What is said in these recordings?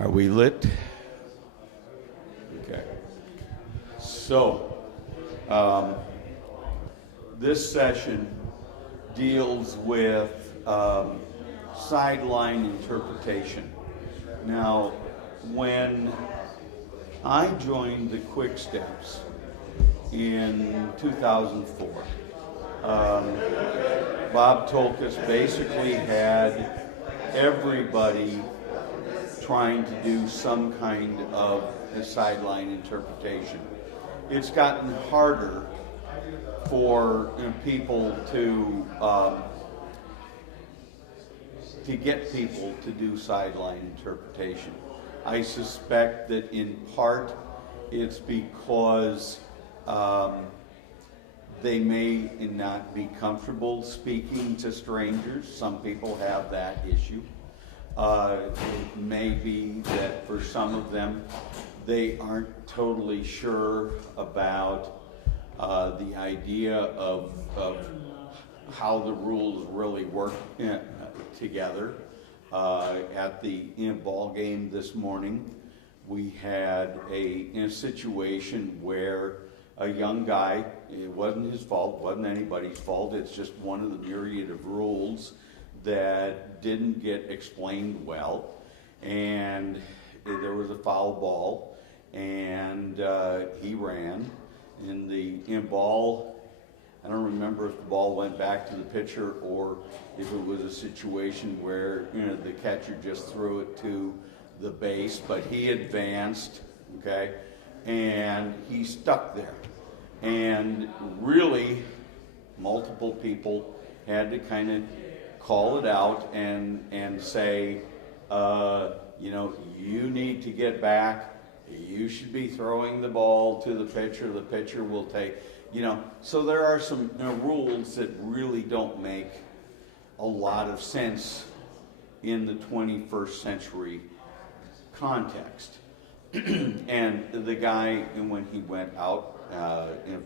Are we lit? Okay. So, this session deals with sideline interpretation. Now, when I joined the Quick Steps in 2004, Bob Tolkas basically had everybody trying to do some kind of a sideline interpretation. It's gotten harder for people to get people to do sideline interpretation. I suspect that in part it's because they may not be comfortable speaking to strangers. Some people have that issue. It may be that for some of them, they aren't totally sure about the idea of how the rules really work together. At the ball game this morning, we had a situation where a young guy, it wasn't his fault, it wasn't anybody's fault, it's just one of the myriad of rules that didn't get explained well, and there was a foul ball, and he ran, and the ball, I don't remember if the ball went back to the pitcher or if it was a situation where the catcher just threw it to the base, but he advanced, okay, and he stuck there. And really, multiple people had to kind of call it out and say, you need to get back. You should be throwing the ball to the pitcher. The pitcher will take, So there are some rules that really don't make a lot of sense in the 21st century context. And the guy, when he went out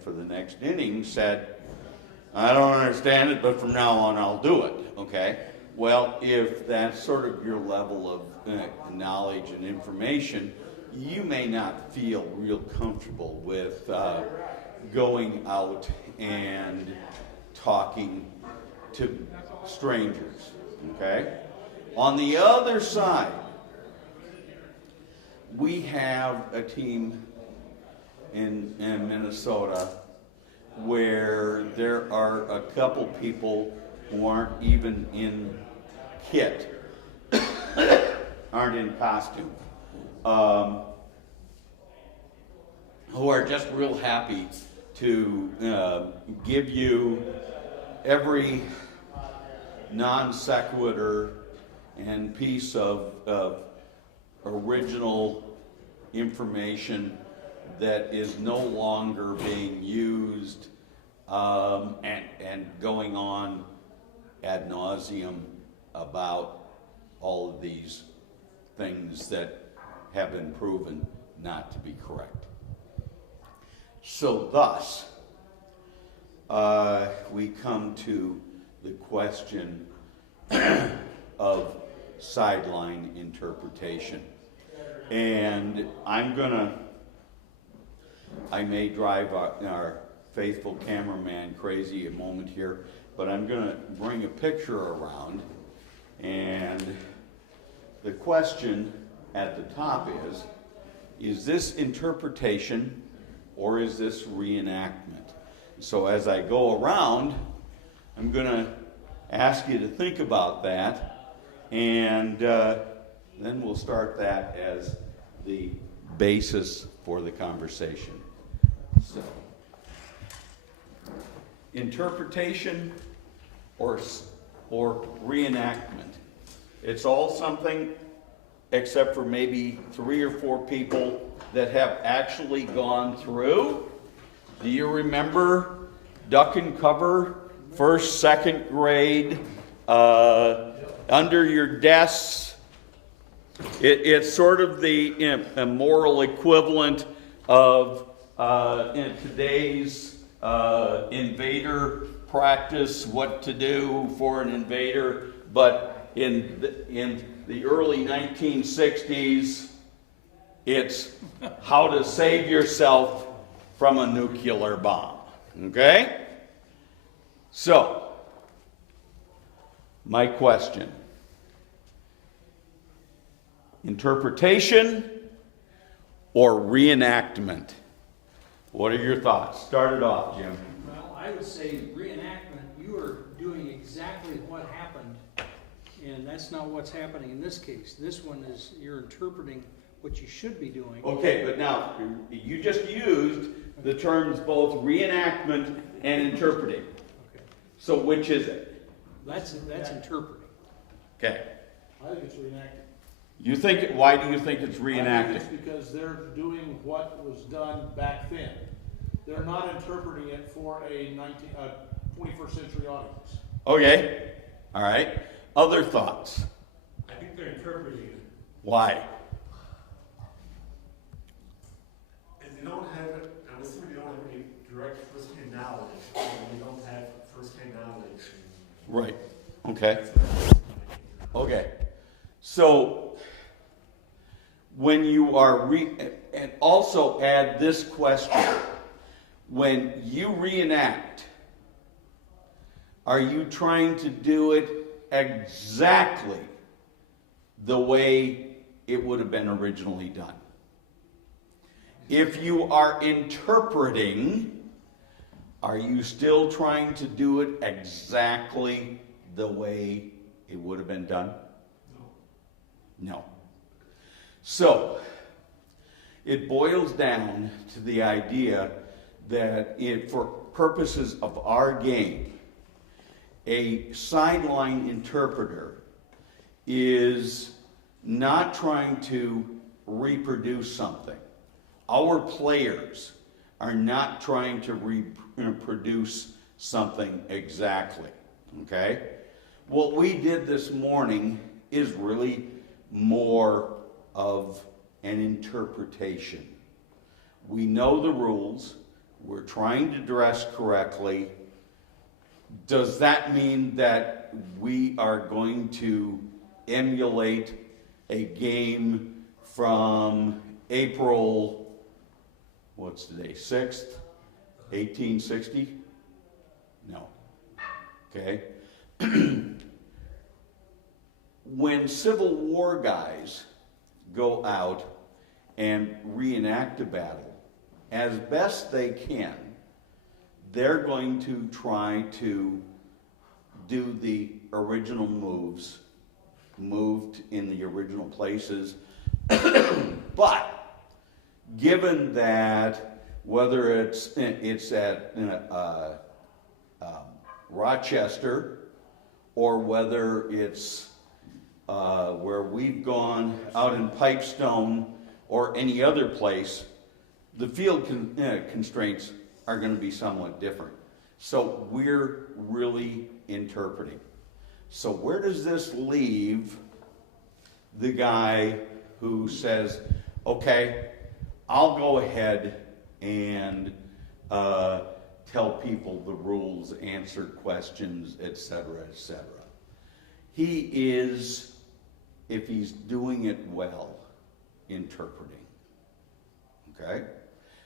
for the next inning, said, I don't understand it, but from now on I'll do it, okay? Well, if that's sort of your level of knowledge and information, you may not feel real comfortable with going out and talking to strangers, okay? On the other side, we have a team in Minnesota where there are a couple people who aren't even in kit, aren't in costume, who are just real happy to give you every non sequitur and piece of original information that is no longer being used and going on ad nauseum about all of these things that have been proven not to be correct. So thus, we come to the question of sideline interpretation. And I may drive our faithful cameraman crazy a moment here, but I'm going to bring a picture around. And the question at the top is this interpretation or is this reenactment? So as I go around, I'm going to ask you to think about that, and then we'll start that as the basis for the conversation. So, interpretation or reenactment. It's all something except for maybe 3 or 4 people that have actually gone through. Do you remember duck and cover, 1st, 2nd grade, under your desks? It's sort of the moral equivalent of in today's invader practice, what to do for an invader, but in the early 1960s, it's how to save yourself from a nuclear bomb. Okay? So, my question. Interpretation or reenactment? What are your thoughts? Start it off, Jim. Well, I would say reenactment, you are doing exactly what happened, and that's not what's happening in this case. This one is, you're interpreting what you should be doing. Okay, but now, you just used the terms both reenactment and interpreting. Okay. So which is it? That's interpreting. Okay. I think it's reenacting. You think, why do you think it's I think reenacting? it's because they're doing what was done back then. They're not interpreting it for a 21st century audience. Okay, all right. Other thoughts? I think they're interpreting it. Why? And they don't have it, I'm assuming they don't have any direct first-hand knowledge. They don't have first-hand knowledge. Right, okay. Okay, so when you are, and also add this question, when you reenact, are you trying to do it exactly the way it would have been originally done? If you are interpreting, are you still trying to do it exactly the way it would have been done? No. So, it boils down to the idea that for purposes of our game, a sideline interpreter is not trying to reproduce something. Our players are not trying to reproduce something exactly, okay? What we did this morning is really more of an interpretation. We know the rules. We're trying to dress correctly. Does that mean that we are going to emulate a game from April, what's today, 6th, 1860? No. Okay. When Civil War guys go out and reenact a battle, as best they can, they're going to try to do the original moves, moved in the original places. But given that whether it's at Rochester or whether it's where we've gone out in Pipestone or any other place, the field constraints are going to be somewhat different. So we're really interpreting. So where does this leave the guy who says, okay, I'll go ahead and tell people the rules, answer questions, etc., etc. He is, if he's doing it well, interpreting. Okay?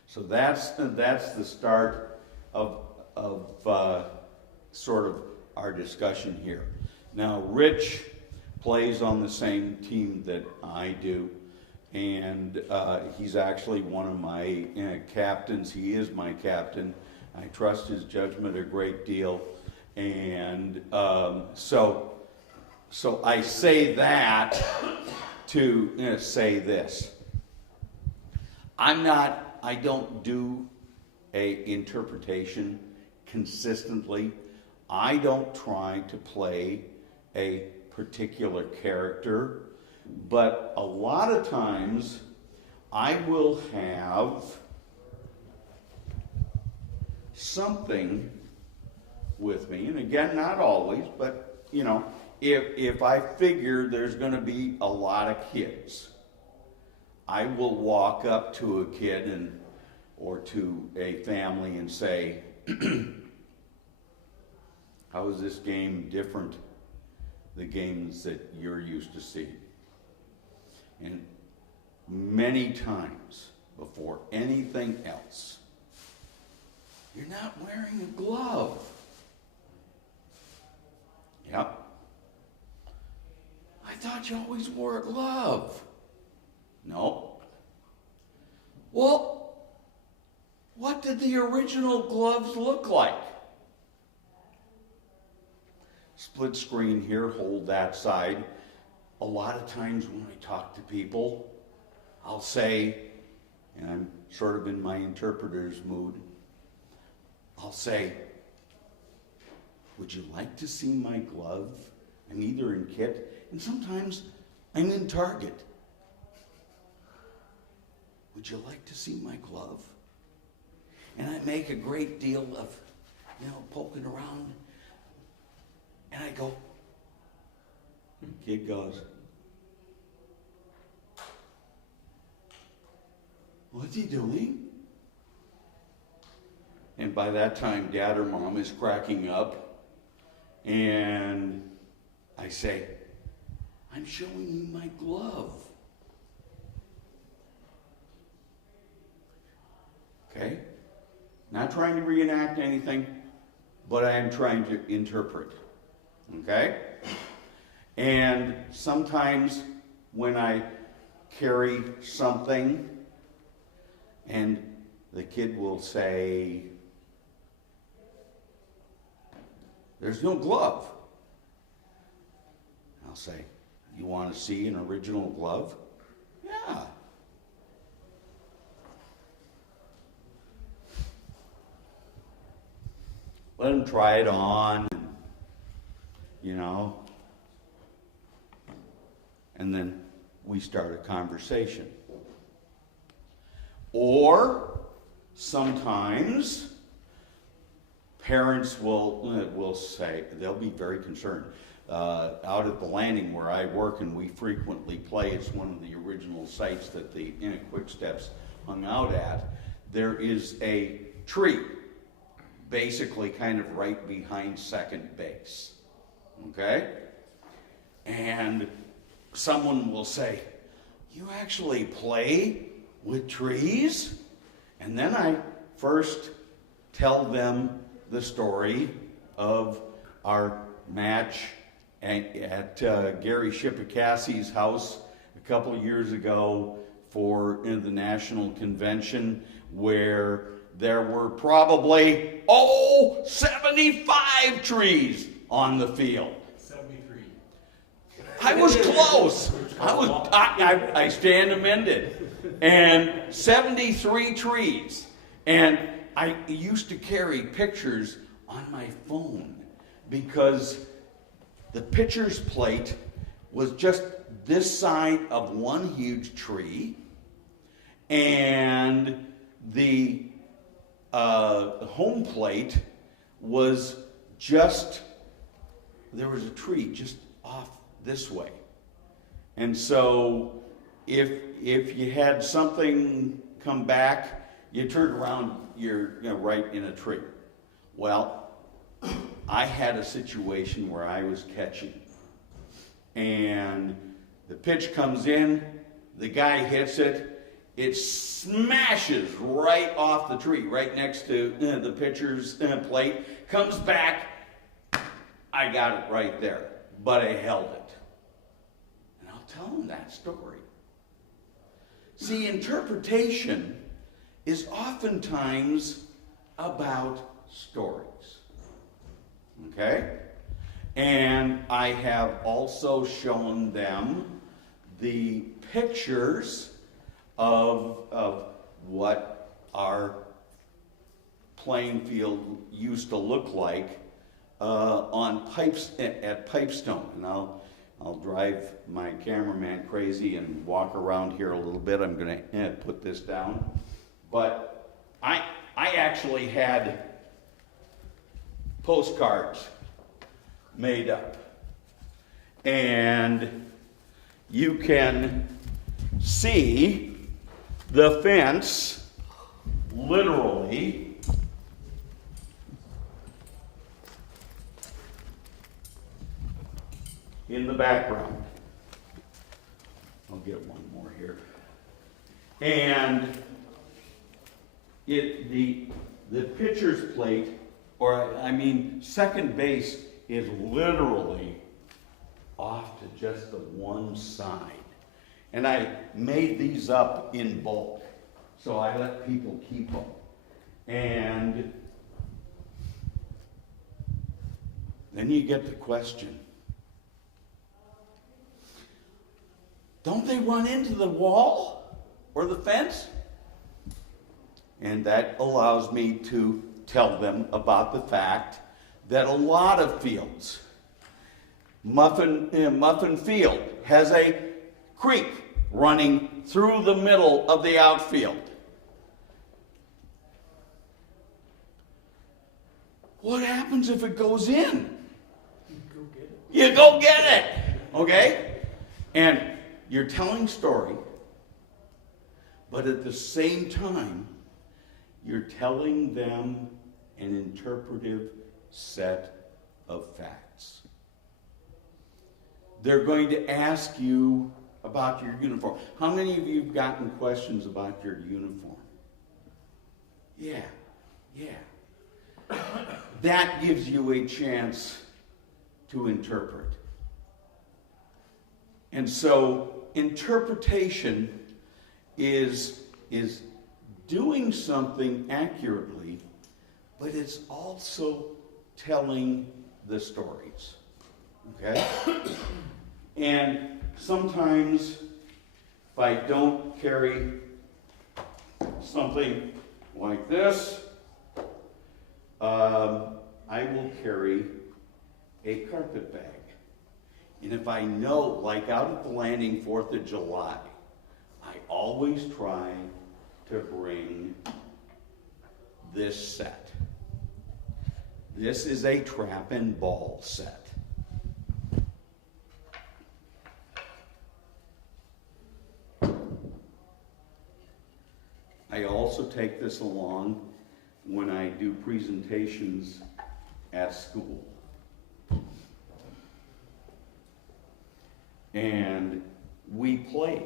So that's the start of sort of our discussion here. Now, Rich plays on the same team that I do, and he's actually one of my captains. He is my captain. I trust his judgment a great deal, and so I say that to say this. I don't do a interpretation consistently. I don't try to play a particular character, but a lot of times I will have something with me, and again, not always, but if I figure there's going to be a lot of kids, I will walk up to a kid or to a family and say, how is this game different the games that you're used to seeing? many times before anything else, you're not wearing a glove. Yep. I thought you always wore a glove. No. Well, what did the original gloves look like? Split screen here, hold that side. A lot of times when I talk to people, I'll say, and I'm sort of in my interpreter's mood, I'll say, would you like to see my glove? I'm either in Kit, and sometimes I'm in Target. Would you like to see my glove? And I make a great deal of, poking around. And I go, kid goes, what's he doing? And by that time, Dad or Mom is cracking up. And I say, I'm showing you my glove. Okay? Not trying to reenact anything, but I am trying to interpret. Okay? And sometimes when I carry something and the kid will say, there's no glove. I'll say, you want to see an original glove? Yeah. Let them try it on, and then we start a conversation. Or sometimes parents will say, they'll be very concerned. Out at the landing where I work and we frequently play, it's one of the original sites that the Quick Steps hung out at, there is a tree, basically kind of right behind second base. Okay? And someone will say, you actually play with trees? And then I first tell them the story of our match at Gary Shipicassi's house a couple of years ago for the national convention, where there were probably 75 trees on the field. 73. I was close. I stand amended. And 73 trees. And I used to carry pictures on my phone because the pitcher's plate was just this side of one huge tree, and the home plate was just, there was a tree just off this way. And so if you had something come back, you turned around, you're right in a tree. Well, I had a situation where I was catching, and the pitch comes in, the guy hits it, it smashes right off the tree, right next to the pitcher's plate, comes back, I got it right there, but I held it. And I'll tell him that story. See, interpretation is oftentimes about stories. Okay? And I have also shown them the pictures of what our playing field used to look like on pipes at Pipestone. And I'll drive my cameraman crazy and walk around here a little bit. I'm going to put this down. But I actually had postcards made up. And you can see the fence literally in the background. I'll get one more here. And the pitcher's plate, or I mean, second base is literally off to just the one side. And I made these up in bulk, so I let people keep them. And then you get the question, don't they run into the wall or the fence? And that allows me to tell them about the fact that a lot of fields, Muffin Field has a creek running through the middle of the outfield. What happens if it goes in? Go get it. You go get it, okay? And you're telling story, but at the same time, you're telling them an interpretive set of facts. They're going to ask you about your uniform. How many of you have gotten questions about your uniform? Yeah. That gives you a chance to interpret. And so interpretation is doing something accurately, but it's also telling the stories. Okay? And sometimes if I don't carry something like this, I will carry a carpet bag. And if I know, like out at the landing 4th of July, I always try to bring this set. This is a trap and ball set. I also take this along when I do presentations at school. And we play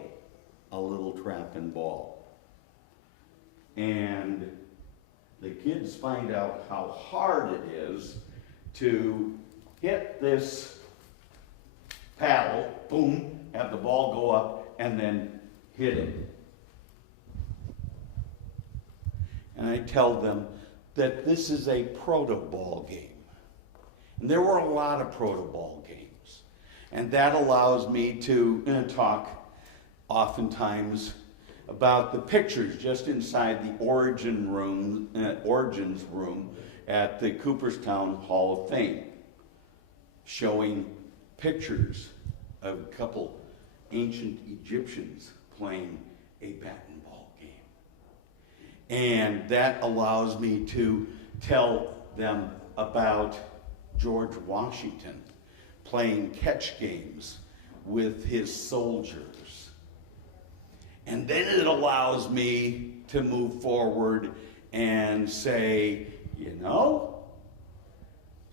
a little trap and ball. And the kids find out how hard it is to hit this paddle, boom, have the ball go up, and then hit it. And I tell them that this is a proto ball game. And there were a lot of proto ball games. And that allows me to talk oftentimes about the pictures just inside the origins room at the Cooperstown Hall of Fame, showing pictures of a couple ancient Egyptians playing a bat and ball game. And that allows me to tell them about George Washington playing catch games with his soldiers. And then it allows me to move forward and say, you know,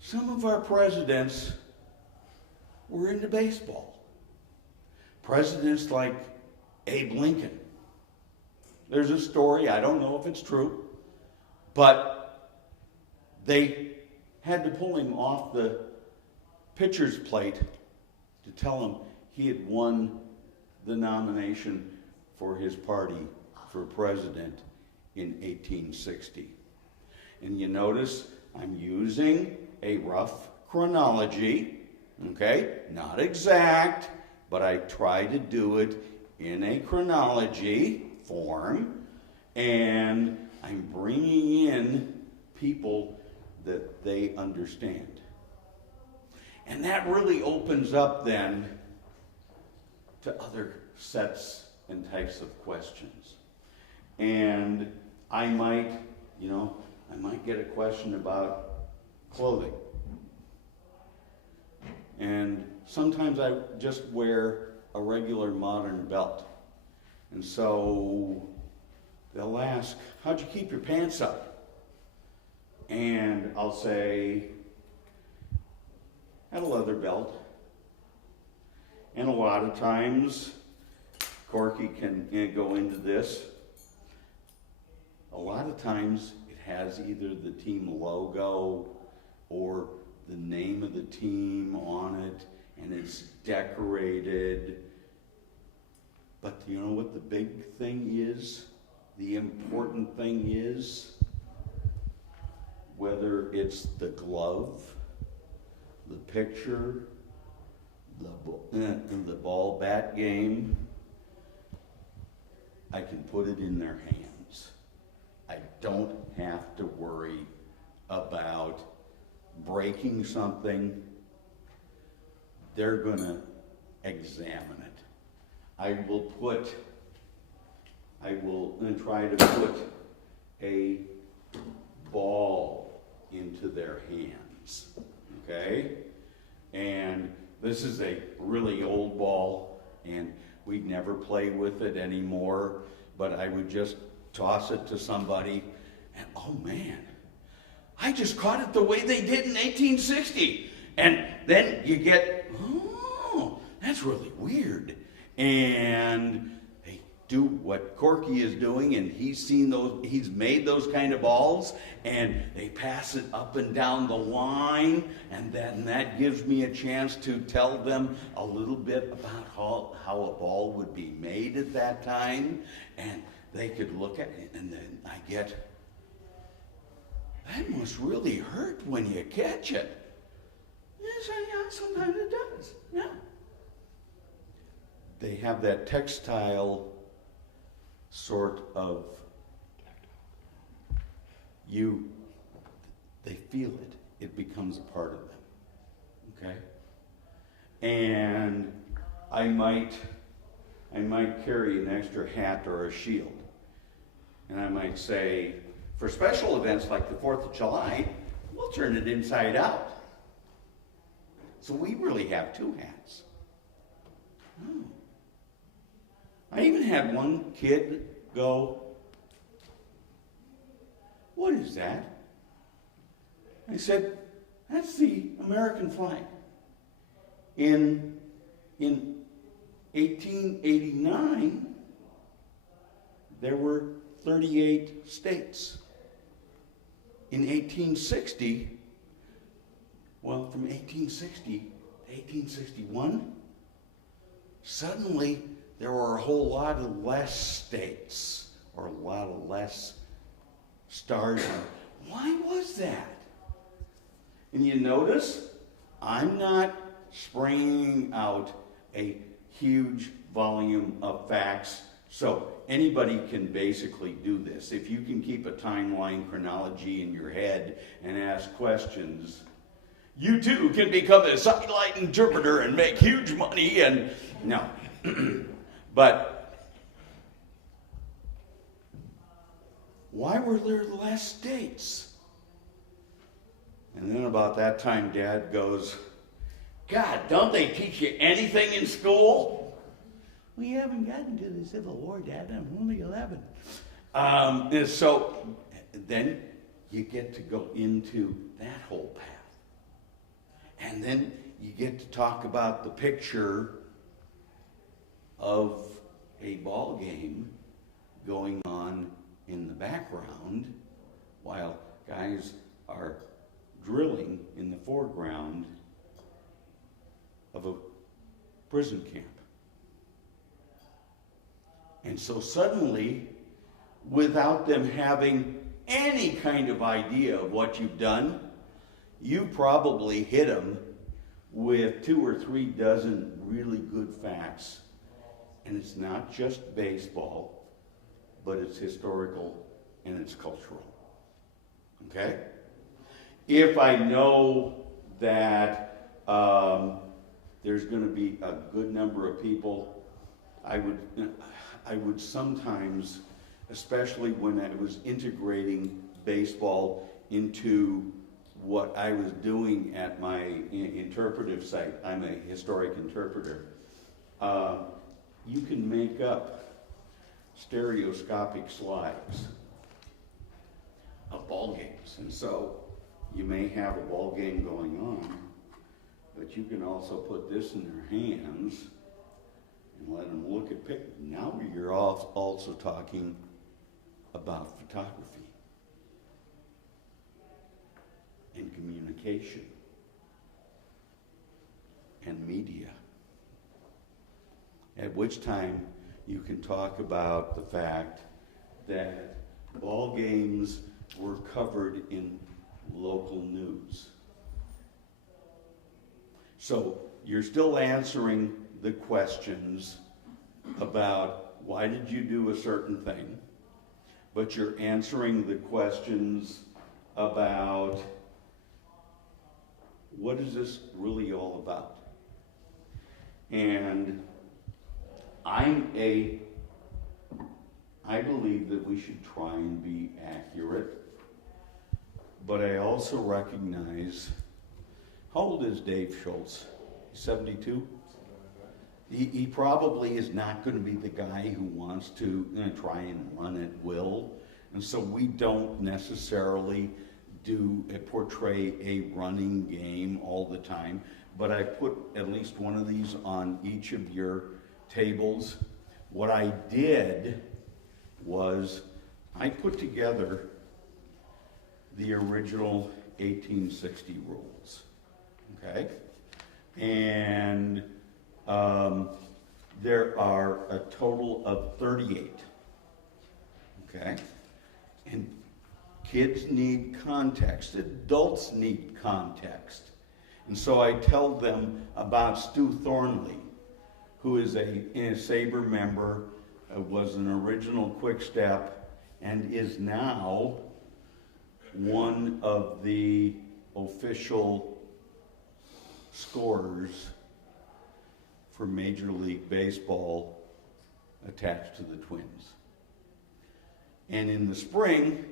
some of our presidents were into baseball. Presidents like Abe Lincoln. There's a story, I don't know if it's true, but they had to pull him off the pitcher's plate to tell him he had won the nomination for his party for president in 1860. And you notice I'm using a rough chronology, okay? Not exact, but I try to do it in a chronology form, and I'm bringing in people that they understand. And that really opens up then to other sets and types of questions. And I might get a question about clothing. And sometimes I just wear a regular modern belt. And so they'll ask, how'd you keep your pants up? And I'll say, had a leather belt. And a lot of times, Corky can go into this. A lot of times it has either the team logo or the name of the team on it, and it's decorated. But you know what the big thing is? The important thing is, whether it's the glove, the picture, the ball bat game, I can put it in their hands. I don't have to worry about breaking something. They're gonna examine it. I will try to put a ball into their hands, okay? And this is a really old ball, and we'd never play with it anymore, but I would just toss it to somebody, and oh man, I just caught it the way they did in 1860. And then you get, oh, that's really weird. And they do what Corky is doing, and he's made those kind of balls, and they pass it up and down the line, and that gives me a chance to tell them a little bit about how a ball would be made at that time, and they could look at it, and then I get, that must really hurt when you catch it. Yes, yeah, sometimes it does, yeah. They have that textile sort of, they feel it. It becomes a part of them, okay? And I might carry an extra hat or a shield. And I might say, for special events like the 4th of July, we'll turn it inside out. So we really have 2 hats. Oh. I even had one kid go, "What is that?" I said, "That's the American flag. In 1889, there were 38 states. In 1860, well, from 1860 to 1861, suddenly there were a whole lot of less states, or a lot of less stars. Why was that?" And you notice, I'm not springing out a huge volume of facts, so anybody can basically do this. If you can keep a timeline chronology in your head and ask questions, you too can become a sideline interpreter and make huge money. And no. But why were there less states? And then about that time, Dad goes, "God, don't they teach you anything in school?" "We haven't gotten to the Civil War, Dad. I'm only 11. And so then you get to go into that whole path. And then you get to talk about the picture of a ball game going on in the background while guys are drilling in the foreground of a prison camp. And so suddenly, without them having any kind of idea of what you've done, you probably hit them with 2 or 3 dozen really good facts. And it's not just baseball, but it's historical and it's cultural. Okay? If I know that there's going to be a good number of people, I would sometimes, especially when I was integrating baseball into what I was doing at my interpretive site. I'm a historic interpreter. You can make up stereoscopic slides of ball games. And so you may have a ball game going on, but you can also put this in their hands and let them look at pictures. Now you're also talking about photography and communication and media. At which time you can talk about the fact that ball games were covered in local news. So you're still answering the questions about why did you do a certain thing, but you're answering the questions about what is this really all about? And I believe that we should try and be accurate, but I also recognize, how old is Dave Schultz? 72? He probably is not going to be the guy who wants to try and run at will, and so we don't necessarily portray a running game all the time, but I put at least one of these on each of your tables. What I did was I put together the original 1860 rules, okay? And there are a total of 38, okay? And kids need context, adults need context. And so I tell them about Stu Thornley, who is a Sabre member, was an original Quick Step, and is now one of the official scorers for Major League Baseball attached to the Twins. And in the spring,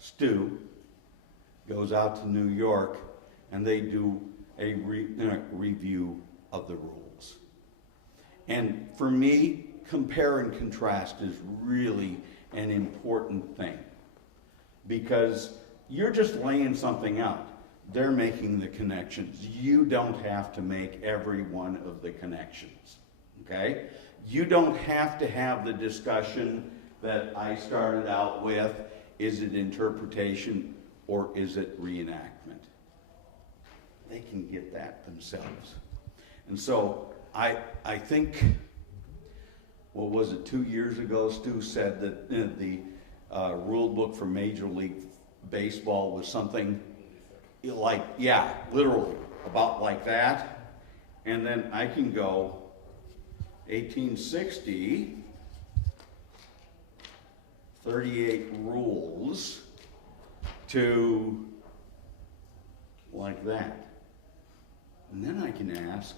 Stu goes out to New York and they do a review of the rules. And for me, compare and contrast is really an important thing, because you're just laying something out. They're making the connections. You don't have to make every one of the connections, okay? You don't have to have the discussion that I started out with, is it interpretation or is it reenactment? They can get that themselves. And so I think, what was it, 2 years ago, Stu said that the rule book for Major League Baseball was something like, yeah, literally, about like that. And then I can go 1860, 38 rules to like that. And then I can ask,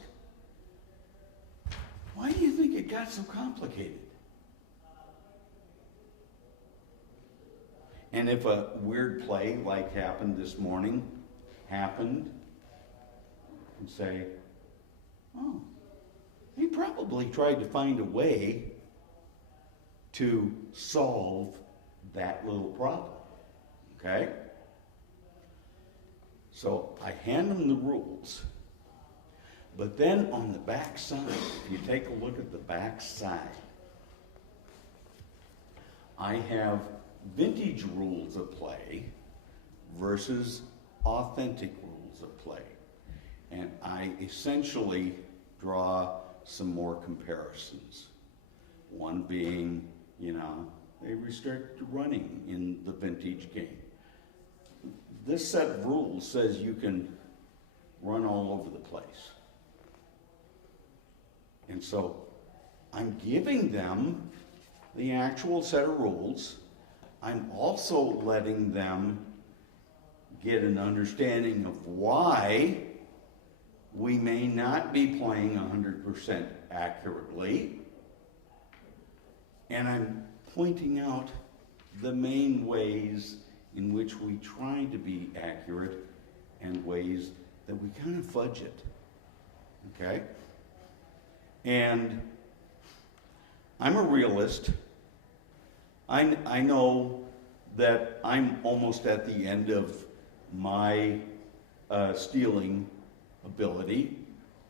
why do you think it got so complicated? And if a weird play like happened this morning happened, and say, oh, he probably tried to find a way to solve that little problem, okay? So I hand them the rules, but then on the back side, if you take a look at the back side, I have vintage rules of play versus authentic rules of play. And I essentially draw some more comparisons. One being, they restrict running in the vintage game. This set of rules says you can run all over the place. And so I'm giving them the actual set of rules. I'm also letting them get an understanding of why we may not be playing 100% accurately. And I'm pointing out the main ways in which we try to be accurate and ways that we kind of fudge it. Okay? And I'm a realist. I know that I'm almost at the end of my stealing ability,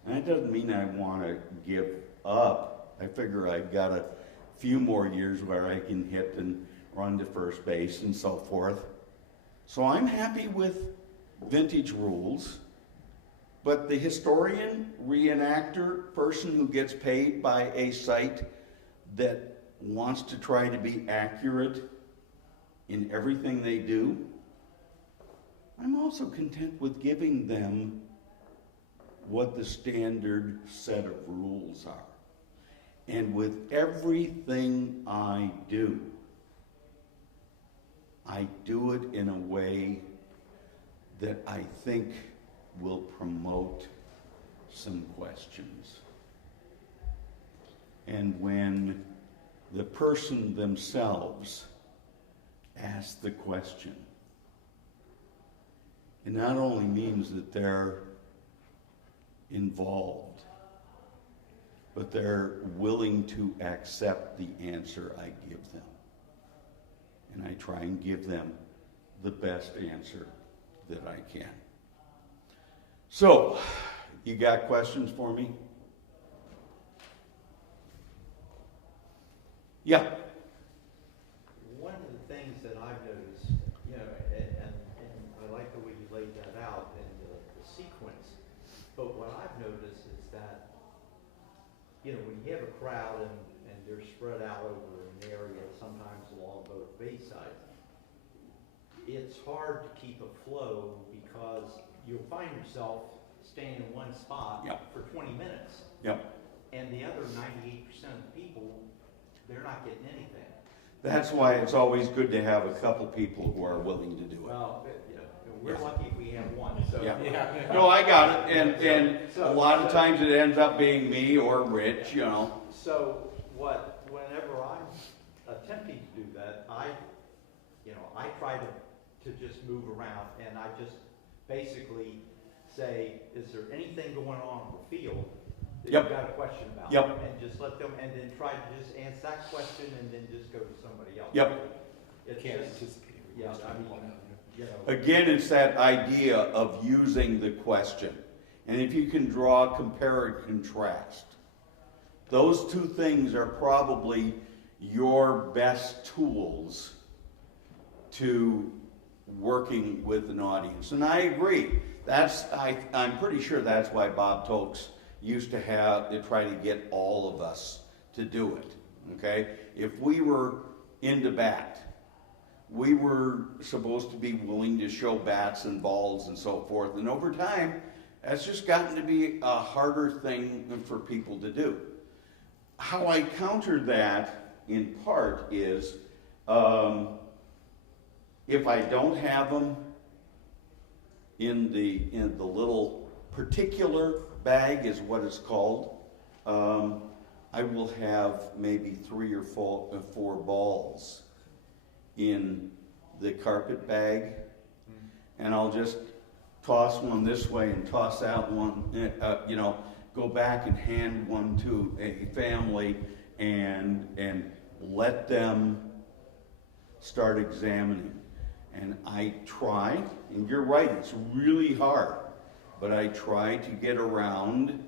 And that doesn't mean I want to give up. I figure I've got a few more years where I can hit and run to first base and so forth. So I'm happy with vintage rules, but the historian, reenactor, person who gets paid by a site that wants to try to be accurate in everything they do, I'm also content with giving them what the standard set of rules are. And with everything I do it in a way that I think will promote some questions. And when the person themselves asks the question, it not only means that they're involved, but they're willing to accept the answer I give them. And I try and give them the best answer that I can. So, you got questions for me? Yeah. One of the things that I've noticed, you know, and I like the way you laid that out and the sequence, but what I've noticed is that, you know, when you have a crowd and they're spread out over an area, sometimes along both base sides, it's hard to keep a flow because you'll find yourself staying in one spot Yep. for 20 minutes. Yep. And the other 98% of the people, they're not getting anything. That's why it's always good to have a couple people who are willing to do it. Well, you know, we're lucky if we have one, so. Yeah. No, I got it. And a lot of times it ends up being me or Rich, you know. So whenever I'm attempting to do that, I try to just move around and I just basically say, is there anything going on in the field that Yep. you've got a question about? Yep. And just let them, and then try to just answer that question and then just go to somebody else. Yep. It's Can't just, anticipate. yeah, I mean, you know. Again, it's that idea of using the question. And if you can draw, compare, and contrast, those two things are probably your best tools to working with an audience. And I agree. I'm pretty sure that's why Bob Tokes used to try to get all of us to do it. Okay? If we were into bat, we were supposed to be willing to show bats and balls and so forth. And over time, that's just gotten to be a harder thing for people to do. How I counter that, in part, is if I don't have them in the little particular bag, is what it's called, I will have maybe 3 or 4 balls in the carpet bag, and I'll just toss one this way and toss out one, go back and hand one to a family and let them start examining. And I try, and you're right, it's really hard, but I try to get around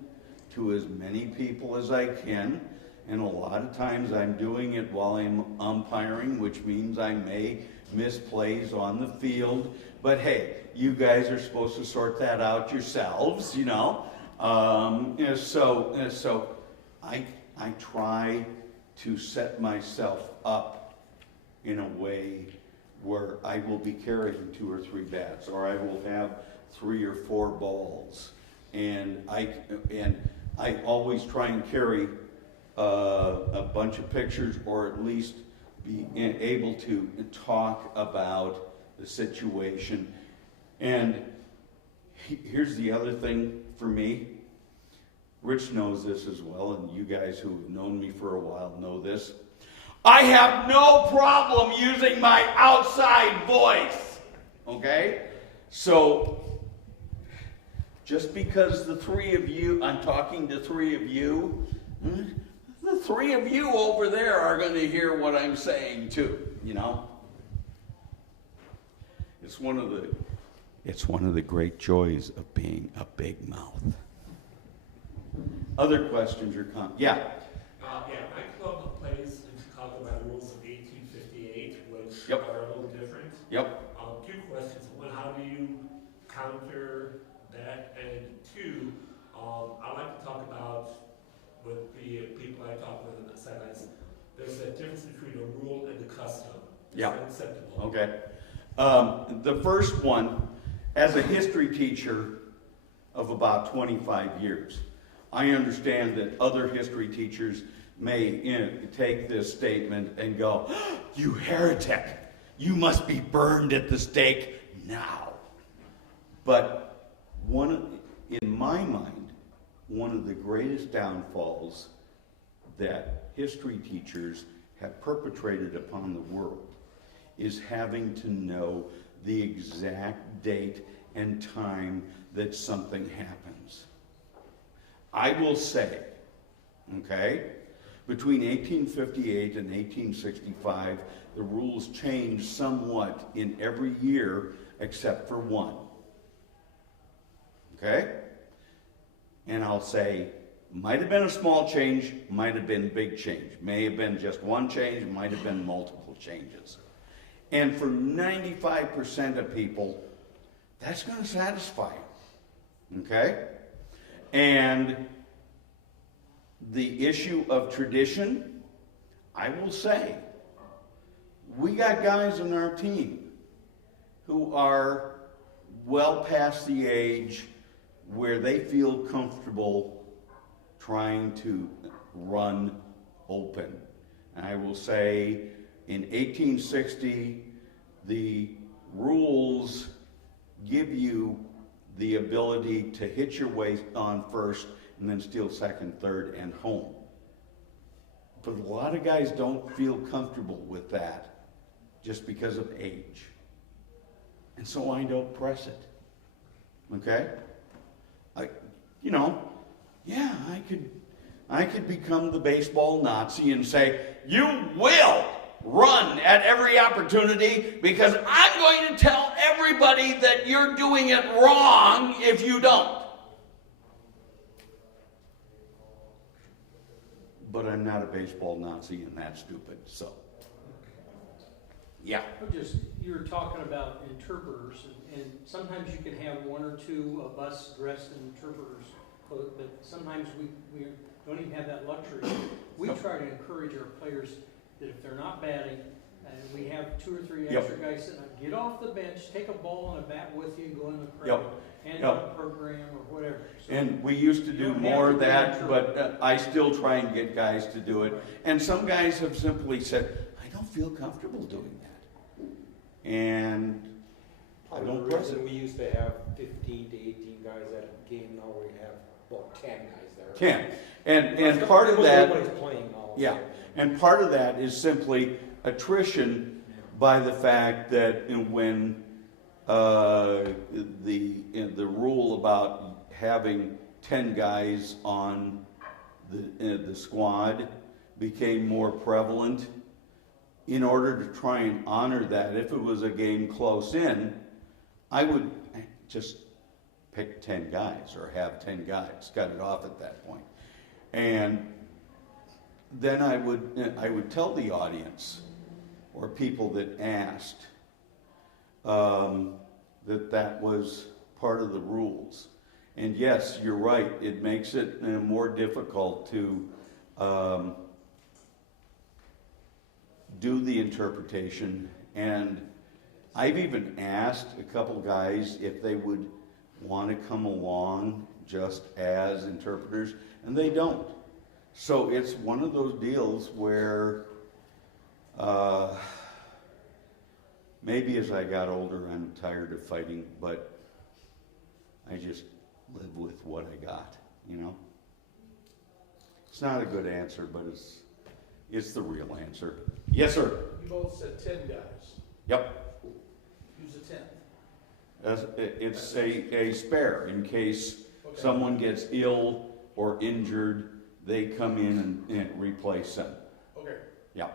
to as many people as I can, and a lot of times I'm doing it while I'm umpiring, which means I may miss plays on the field, but hey, you guys are supposed to sort that out yourselves, you know. So I try to set myself up in a way where I will be carrying 2 or 3 bats, or I will have 3 or 4 balls, and I always try and carry a bunch of pictures, or at least be able to talk about the situation. And here's the other thing for me. Rich knows this as well, and you guys who have known me for a while know this. I have no problem using my outside voice, okay? So, just because the 3 of you, I'm talking to 3 of you, the 3 of you over there are going to hear what I'm saying too, you know? It's one of the great joys of being a big mouth. Other questions or comments? Yeah. Yeah, my club plays in Chicago by the rules of 1858, which Yep. are a little different. Yep. Two questions. One, how do you counter that? And two, I like to talk about with the people I talk with on the sidelines, there's a difference between a rule and a custom. It's Yeah. unacceptable. Okay. The first one, as a history teacher of about 25 years, I understand that other history teachers may take this statement and go, "You heretic, you must be burned at the stake now." But in my mind, one of the greatest downfalls that history teachers have perpetrated upon the world is having to know the exact date and time that something happens. I will say, okay, between 1858 and 1865, the rules changed somewhat in every year except for one. Okay? And I'll say, might have been a small change, might have been big change. May have been just one change, might have been multiple changes. And for 95% of people, that's going to satisfy them. Okay? And the issue of tradition, I will say, we got guys on our team who are well past the age where they feel comfortable trying to run open. And I will say, in 1860, the rules give you the ability to hit your way on first and then steal second, third, and home. But a lot of guys don't feel comfortable with that just because of age. And so I don't press it. Okay? I could become the baseball Nazi and say, "You will run at every opportunity because I'm going to tell everybody that you're doing it wrong if you don't." But I'm not a baseball Nazi, and that's stupid, so. Yeah. You were talking about interpreters, and sometimes you can have one or two of us dressed in interpreters' clothes, but sometimes we don't even have that luxury. We try to encourage our players that if they're not batting, and we have two or three extra guys sitting up, get off the bench, take a ball and a bat with you, and go in the crowd, hand out a program or whatever. So and we used to do more of that, but I still try and get guys to do it. And some guys have simply said, "I don't feel comfortable doing that." And I don't press it. We used to have 15 to 18 guys at a game, now we have about 10 guys there. 10. And part of that, Everybody's playing now. yeah, and part of that is simply attrition by the fact that when the rule about having 10 guys on the squad became more prevalent. In order to try and honor that, if it was a game close in, I would just pick 10 guys or have 10 guys, cut it off at that point. And then I would tell the audience or people that asked that was part of the rules. And yes, you're right, it makes it more difficult to do the interpretation. And I've even asked a couple guys if they would want to come along just as interpreters, and they don't. So it's one of those deals where maybe as I got older I'm tired of fighting, but I just live with what I got, you know? It's not a good answer, but it's the real answer. Yes, sir. You both said 10 guys. Yep. Who's the 10th? It's a spare in case someone gets ill or injured, they come in and replace them. Okay. Yeah.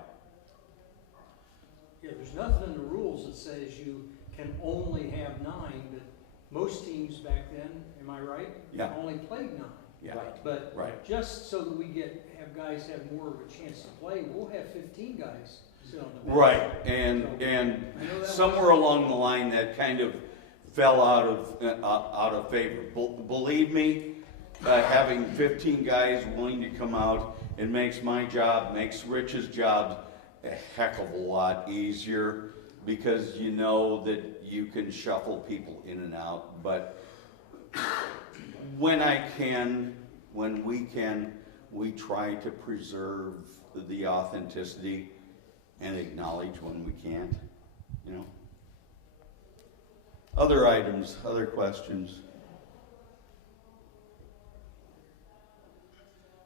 Yeah, there's nothing in the rules that says you can only have 9, but most teams back then, am I right? Yeah. Only played 9. Yeah, Right. But right. just so that we have guys have more of a chance to play, we'll have 15 guys sit on the bench. Right, and I know that somewhere along the line that kind of fell out of favor. Believe me, having 15 guys willing to come out, it makes my job, makes Rich's job a heck of a lot easier, because you know that you can shuffle people in and out. But when we can, we try to preserve the authenticity and acknowledge when we can't, you know. Other items, other questions?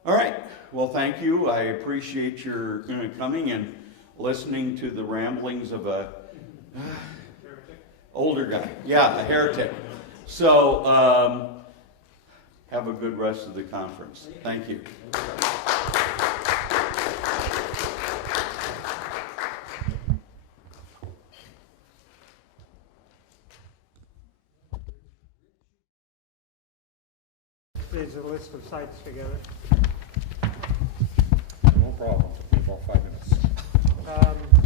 All right, well, thank you. I appreciate your coming and listening to the ramblings of a older guy. Yeah, a heretic. So, have a good rest of the conference. Thank you. Is a list of sites together. No problem, took me about 5 minutes.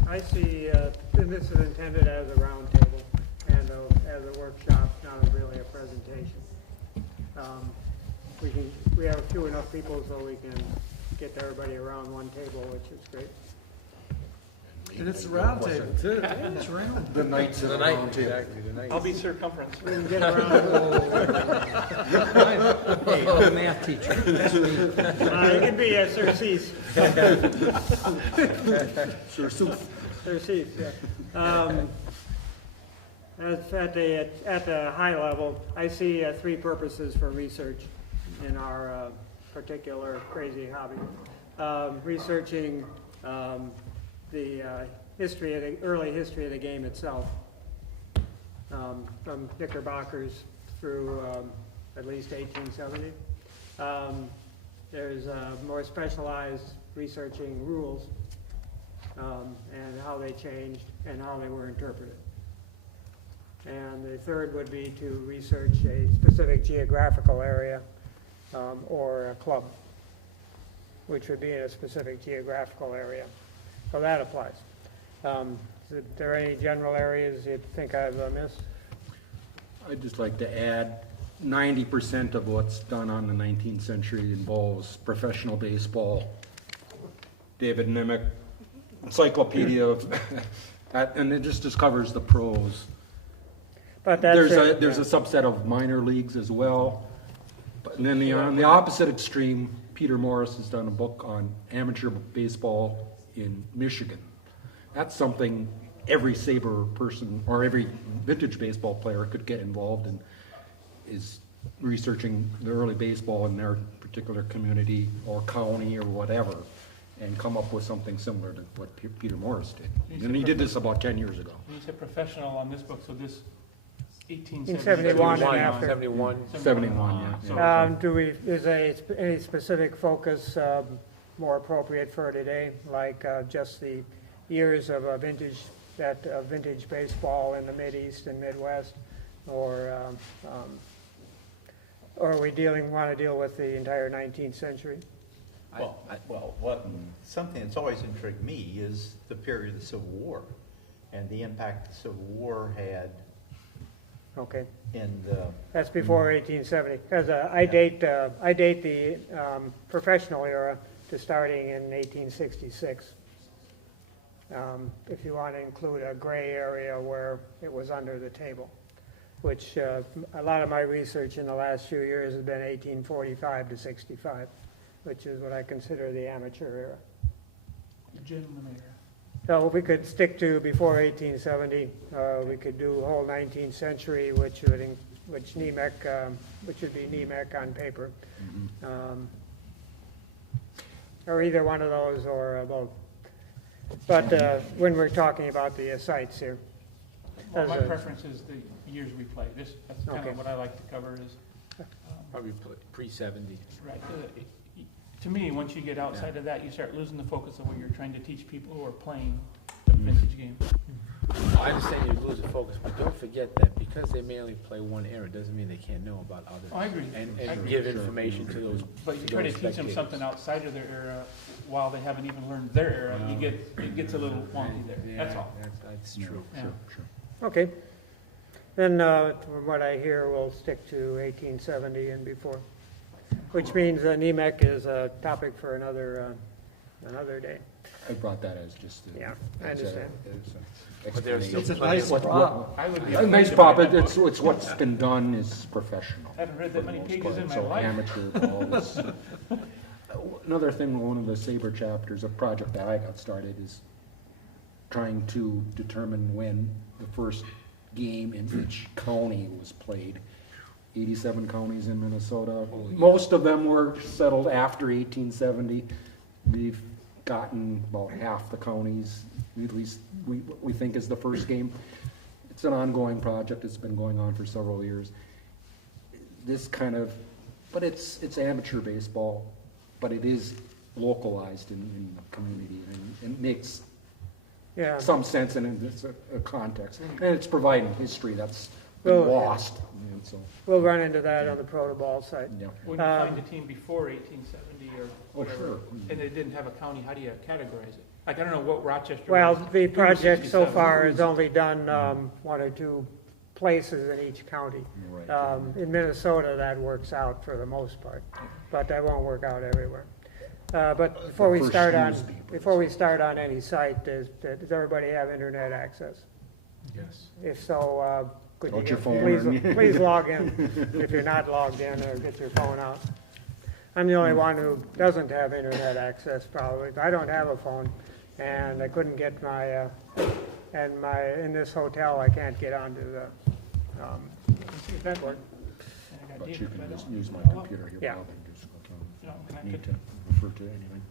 I see, and this is intended as a round table and as a workshop, not really a presentation. We have few enough people so we can get everybody around one table, which is great. And it's a round table too. It's round. The nights of the round table. Exactly, the night. I'll be circumference. We can get around. Hey, I'm a math teacher. It can be a Circes. Circes, yeah. At the high level, I see three purposes for research in our particular crazy hobby. Researching the early history of the game itself, from Knickerbockers through at least 1870. There's more specialized researching rules and how they changed and how they were interpreted. And the third would be to research a specific geographical area or a club, which would be in a specific geographical area. So that applies. Is there any general areas you think I've missed? I'd just like to add 90% of what's done on the 19th century involves professional baseball. David Nemec, encyclopedia of that, and it just covers the pros. But that's There's a subset of minor leagues as well. But and then on the opposite extreme, Peter Morris has done a book on amateur baseball in Michigan. That's something every Sabre person or every vintage baseball player could get involved in, is researching the early baseball in their particular community or county or whatever, and come up with something similar to what Peter Morris did. And he did this about 10 years ago. When you say professional on this book, so this 1871 and after. 71, yeah. Is any specific focus more appropriate for today, like just the years of vintage baseball in the Mid-East and Midwest, or we want to deal with the entire 19th century? Something that's always intrigued me is the period of the Civil War and the impact the Civil War had Okay, in the. that's before 1870. Because I date the professional era to starting in 1866. If you want to include a gray area where it was under the table, which a lot of my research in the last few years has been 1845 to 65, which is what I consider the amateur era. Gentleman era. So we could stick to before 1870. We could do whole 19th century, which would be Nemec on paper, or either one of those, or both. But when we're talking about the sites here, Well, my preference is the years we play. That's kind Okay. of what I like to cover is, Probably pre-70. right. To me, once you get outside of that, you start losing the focus of what you're trying to teach people who are playing the vintage game. I understand you're losing focus, but don't forget that because they may only play one era, doesn't mean they can't know about others. Oh, I agree. And I agree. give information to those. But you to try to those teach them spectators. something outside of their era while they haven't even learned their era, it gets a little wonky there, that's all. That's true. Yeah. Okay. Then, from what I hear, we'll stick to 1870 and before, which means NEMEC is a topic for another day. I brought that as just a. Yeah, I as a- understand. as a But there's explanation. It's a plenty nice of- prop. I would be A afraid nice to prop, buy that it's book. what's been done is professional. I haven't read that for the many most pages part. in my So life. amateur balls. Another thing, one of the Sabre chapters, a project that I got started is trying to determine when the first game in each county was played. 87 counties in Minnesota. Most of them were settled after 1870. We've gotten about half the counties, at least we think is the first game. It's an ongoing project, it's been going on for several years. This kind of, but it's amateur baseball, but it is localized in the community and makes Yeah. some sense in it's a context. And it's providing history that's Well, been yeah. lost, and so, We'll run into that on the protoball site. yeah. When you find a team before 1870 or whatever, sure. and they didn't have a county, how do you categorize it? Like, I don't know what Rochester Well, was. the It was project so 67. far has only done one or two places in each county. Right. In Minnesota, that works out for the most part, but that won't work out everywhere. But before we first start on, newspaper. before we start on any site, does everybody have internet access? Yes. If so, could you Out your get- phone please, and- please log in if you're not logged in, or get your phone out. I'm the only one who doesn't have internet access probably. I don't have a phone, and I couldn't get my, in this hotel, I can't get onto the, network. And I got But David, you but I can just don't- use my computer here, Yeah. Bob, and just You know, can I need put- to refer to anything.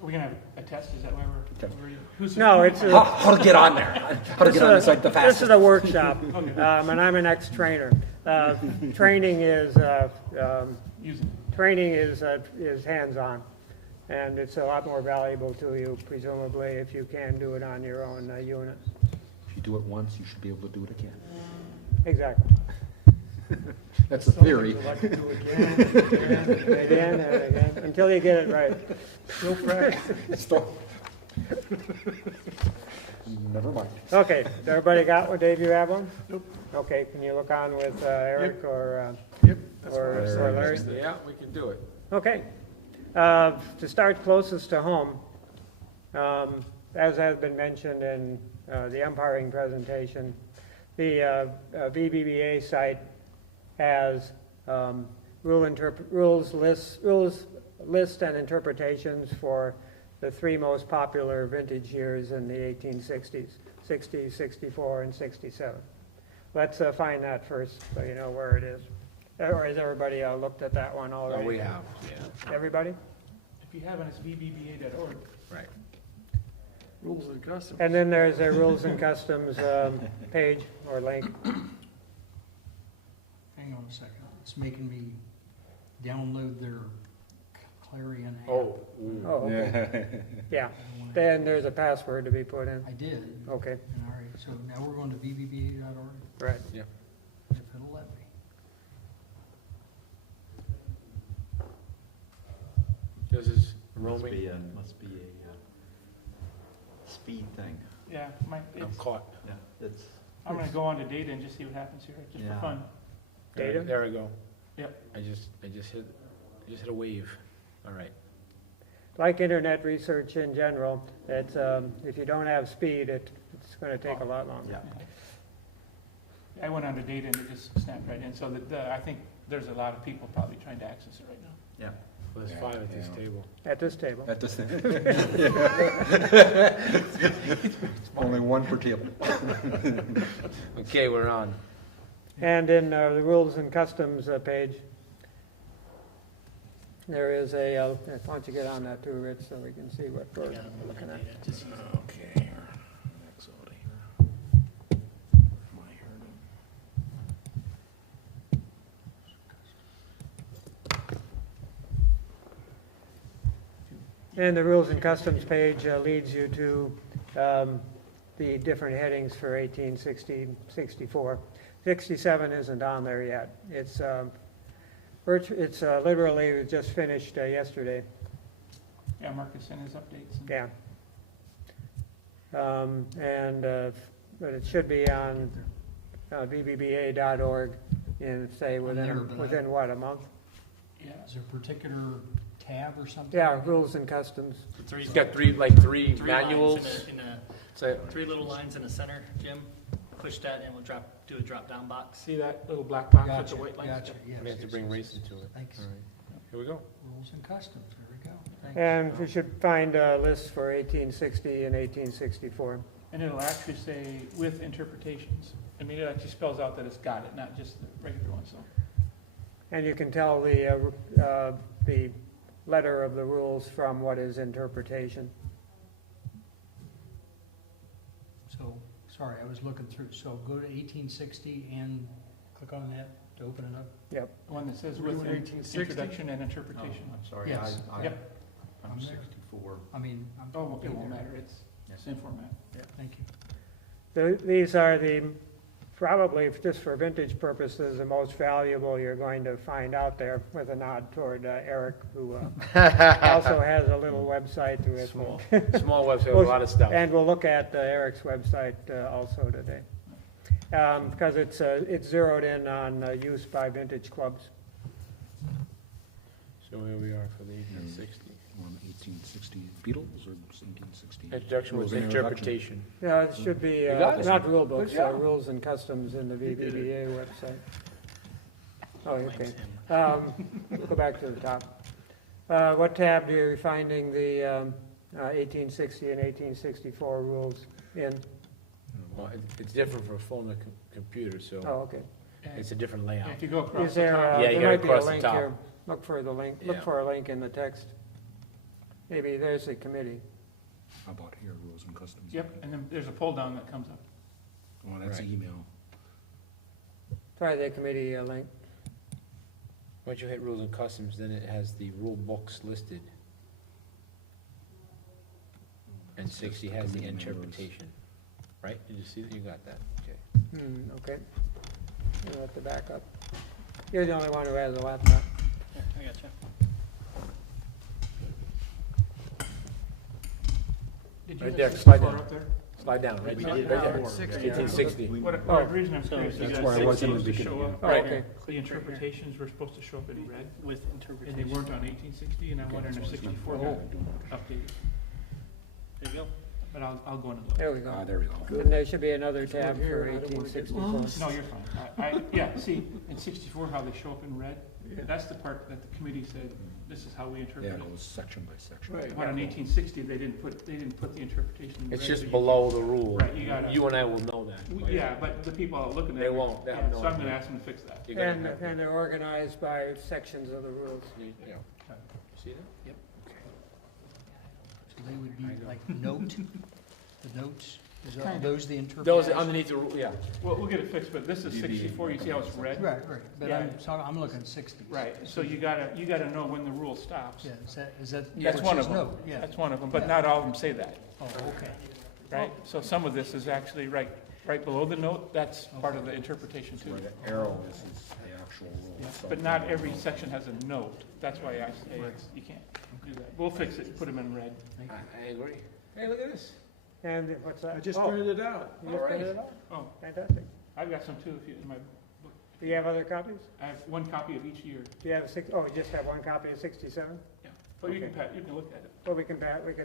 Are we gonna have a test, is that why Test. who's? No, it's a- How to get on there, how to get on the site the This is fastest. a workshop, and I'm an ex-trainer. Training is, Using is hands-on, and it's a lot more valuable to you presumably if you can do it on your own unit. If you do it once, you should be able to do it again. Exactly. That's the theory. Again and again, until you get it right. No practice. Stop. Never mind. Okay, everybody got one? Dave, you have one? Nope. Okay, can you look on with Eric or Larry? Yeah, we can do it. Okay. To start closest to home, as has been mentioned in the umpiring presentation, the VBBA site has rules list and interpretations for the three most popular vintage years in the 1860s, 60, 64, and 67. Let's find that first so you know where it is. Or has everybody looked at that one already? Oh, we have, yeah. Everybody? If you haven't, it's vbba.org. Right. Rules and customs. And then there's a rules and customs page or link. Hang on a second, it's making me download their Clarion app. Oh, Oh, okay. Yeah, then there's a password to be put in. I did, Okay, all right, so now we're going to vbba.org, right. if it'll let me. this is Must roaming. be a speed thing. Yeah, I'm caught. Yeah, it's, I'm gonna go on to data and just see what happens here, just for Yeah. fun. Data? There we go. Yep. I just hit a wave. All right. Like internet research in general, it's, if you don't have speed, it's gonna take a lot longer. yeah. I went on to data and it just snapped right in, so I think there's a lot of people probably trying to access it right now. Yeah. Well, there's Yeah, 5 at this yeah. table. At this table. At this Only one per table. Okay, we're on. And in the rules and customs page, there is a, why don't you get on that too, Rich, so we can see what we're looking at. Okay. Next order here. And the rules and customs page leads you to the different headings for 1860, 64. 67 isn't on there yet. It's literally just finished yesterday. Yeah, Marcus sent his updates. Yeah. But it should be on VBBA.org in, say, within what, a month? Yeah. Is there a particular tab or something? Yeah, rules and customs. He's got three manuals. Lines So, three little lines in the center, Jim. Push that and we'll do a drop-down box. See that little black box with Gotcha, the white lines? gotcha, yes. we have to bring race into it. Thanks. All right. Here we go. Rules and customs, there we go. Thanks. And we should find a list for 1860 and 1864. And it'll actually say with interpretations. I mean, it actually spells out that it's got it, not just the regular one, so. And you can tell the letter of the rules from what is interpretation. So, sorry, I was looking through, so go to 1860 and click on that to open it up. Yep. The one that says We're with doing 1860? introduction and interpretation. I'm sorry, Yes. Yep. I'm I'm there. 64. I mean, Oh, it won't matter, it's same format. thank you. These are probably just for vintage purposes, the most valuable you're going to find out there, with a nod toward Eric, who also has a little website to it. Small website with a lot of stuff. And we'll look at Eric's website also today. Because it's zeroed in on use by vintage clubs. So here we are for the 1860. 1860 Beatles or 1860? Introduction with Rules and interpretation. Yeah, it should be, You got it. not rule books, Good job. rules and customs in the VBBA website. Oh, okay. Go back to the top. What tab are you finding the 1860 and 1864 rules in? Well, it's different for a phone and computer, so Oh, okay. it's a different layout. If you go across Is the there, top, Yeah, you there gotta might be a cross the link top. here. Look for the link, look Yeah. for a link in the text. Maybe there's the committee. How about here, rules and customs? yep, and then there's a pull down that comes up. Well, that's Right. email. Try the committee link. Once you hit rules and customs, then it has the rule books listed. And 60 has the Committee members. interpretation. Right? Did you see that? You got that? Okay. Okay. You'll have to back up. You're the only one who has a laptop. I gotcha. Did you Right have there, 64 slide down. up there? Slide down, right? We Right did there. now. 1860. What the reason I'm curious is That's that where I was in the 60 is to show beginning. up, Oh, right okay. here. The interpretations were supposed to show up in red, With and interpretation. they weren't on 1860, and I'm wondering if 64 got updated. There you go. But I'll go and look. There we go. Ah, there we go. And there should be another tab Here, for I don't wanna get 1864. No, you're fine. Yeah, see, in 64, how they show up in red, that's the part that the committee said, this is how we Yeah, interpret it it. was section by section. Right. But on 1860, they didn't put the interpretation in red. It's just so you- below the rule. Right, you gotta- You and I will know that. Yeah, but the people out looking at They it. won't. They have Yeah, no so I'm idea. gonna ask them to fix that. You gotta And have- they're organized by sections of the rules. Yeah. See that? Yep. So they would be like note, the notes, is Kind of. those the Those interpretations? underneath the rule, yeah. Well, we'll get it fixed, but this is 64, you see how it's red? Right, but Yeah. I'm looking at 60s. Right, so you gotta know when the rule stops. Yeah, is that? That's which one is of them. note? Yeah. That's one of them, but Yeah. not all of them say that, Oh, okay. right? So some of this is actually right below the note, that's part of the interpretation too. Where the arrow is the actual rule. Yeah, so- but not every section has a note, that's why I say you can't do that. We'll fix it, put them in red. I agree. Hey, look at this. And what's that? I just Oh, printed it out. you just printed it out? Oh, Fantastic. I've got some too, if you, in my book. Do you have other copies? I have one copy of each year. Do you have you just have one copy of 67? But you can, Okay. you can look at it. Well, we can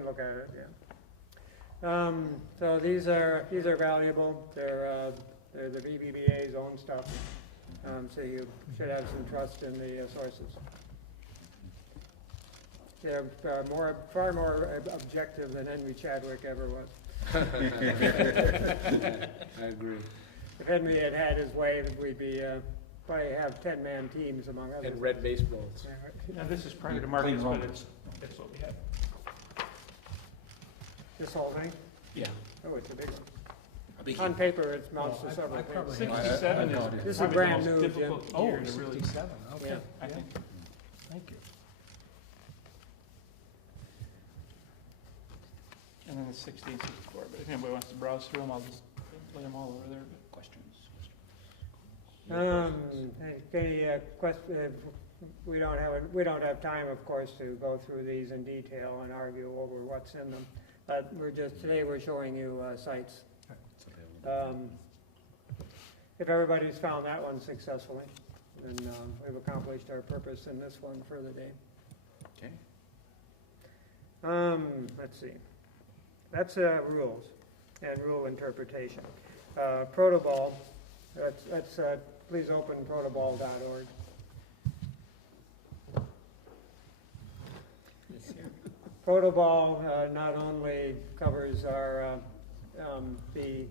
look at it, yeah. So these are valuable. They're the VBBA's own stuff. So you should have some trust in the sources. They're far more objective than Henry Chadwick ever was. I agree. If Henry had had his way, we'd be probably have 10-man teams among others. And red baseballs. Yeah, right. Now, this is prior to Clean Marcus, but numbers. it's what we had. This whole thing? Yeah. Oh, it's a big one. On paper, it amounts to several things. 67 got it. is This is probably the brand most new, Jim. difficult Oh, year to really, 67, okay. Yeah. I think. Thank you. And and then it's 60 and 64. But if anybody wants to browse through them, I'll just lay them all over there. But questions? Any we don't have time, of course, to go through these in detail and argue over what's in them. But today we're showing you sites. If everybody's found that one successfully, then we've accomplished our purpose in this one for the day. Okay. Let's see. That's rules and rule interpretation. Protoball. Let's please open protoball.org. Protoball not only covers our the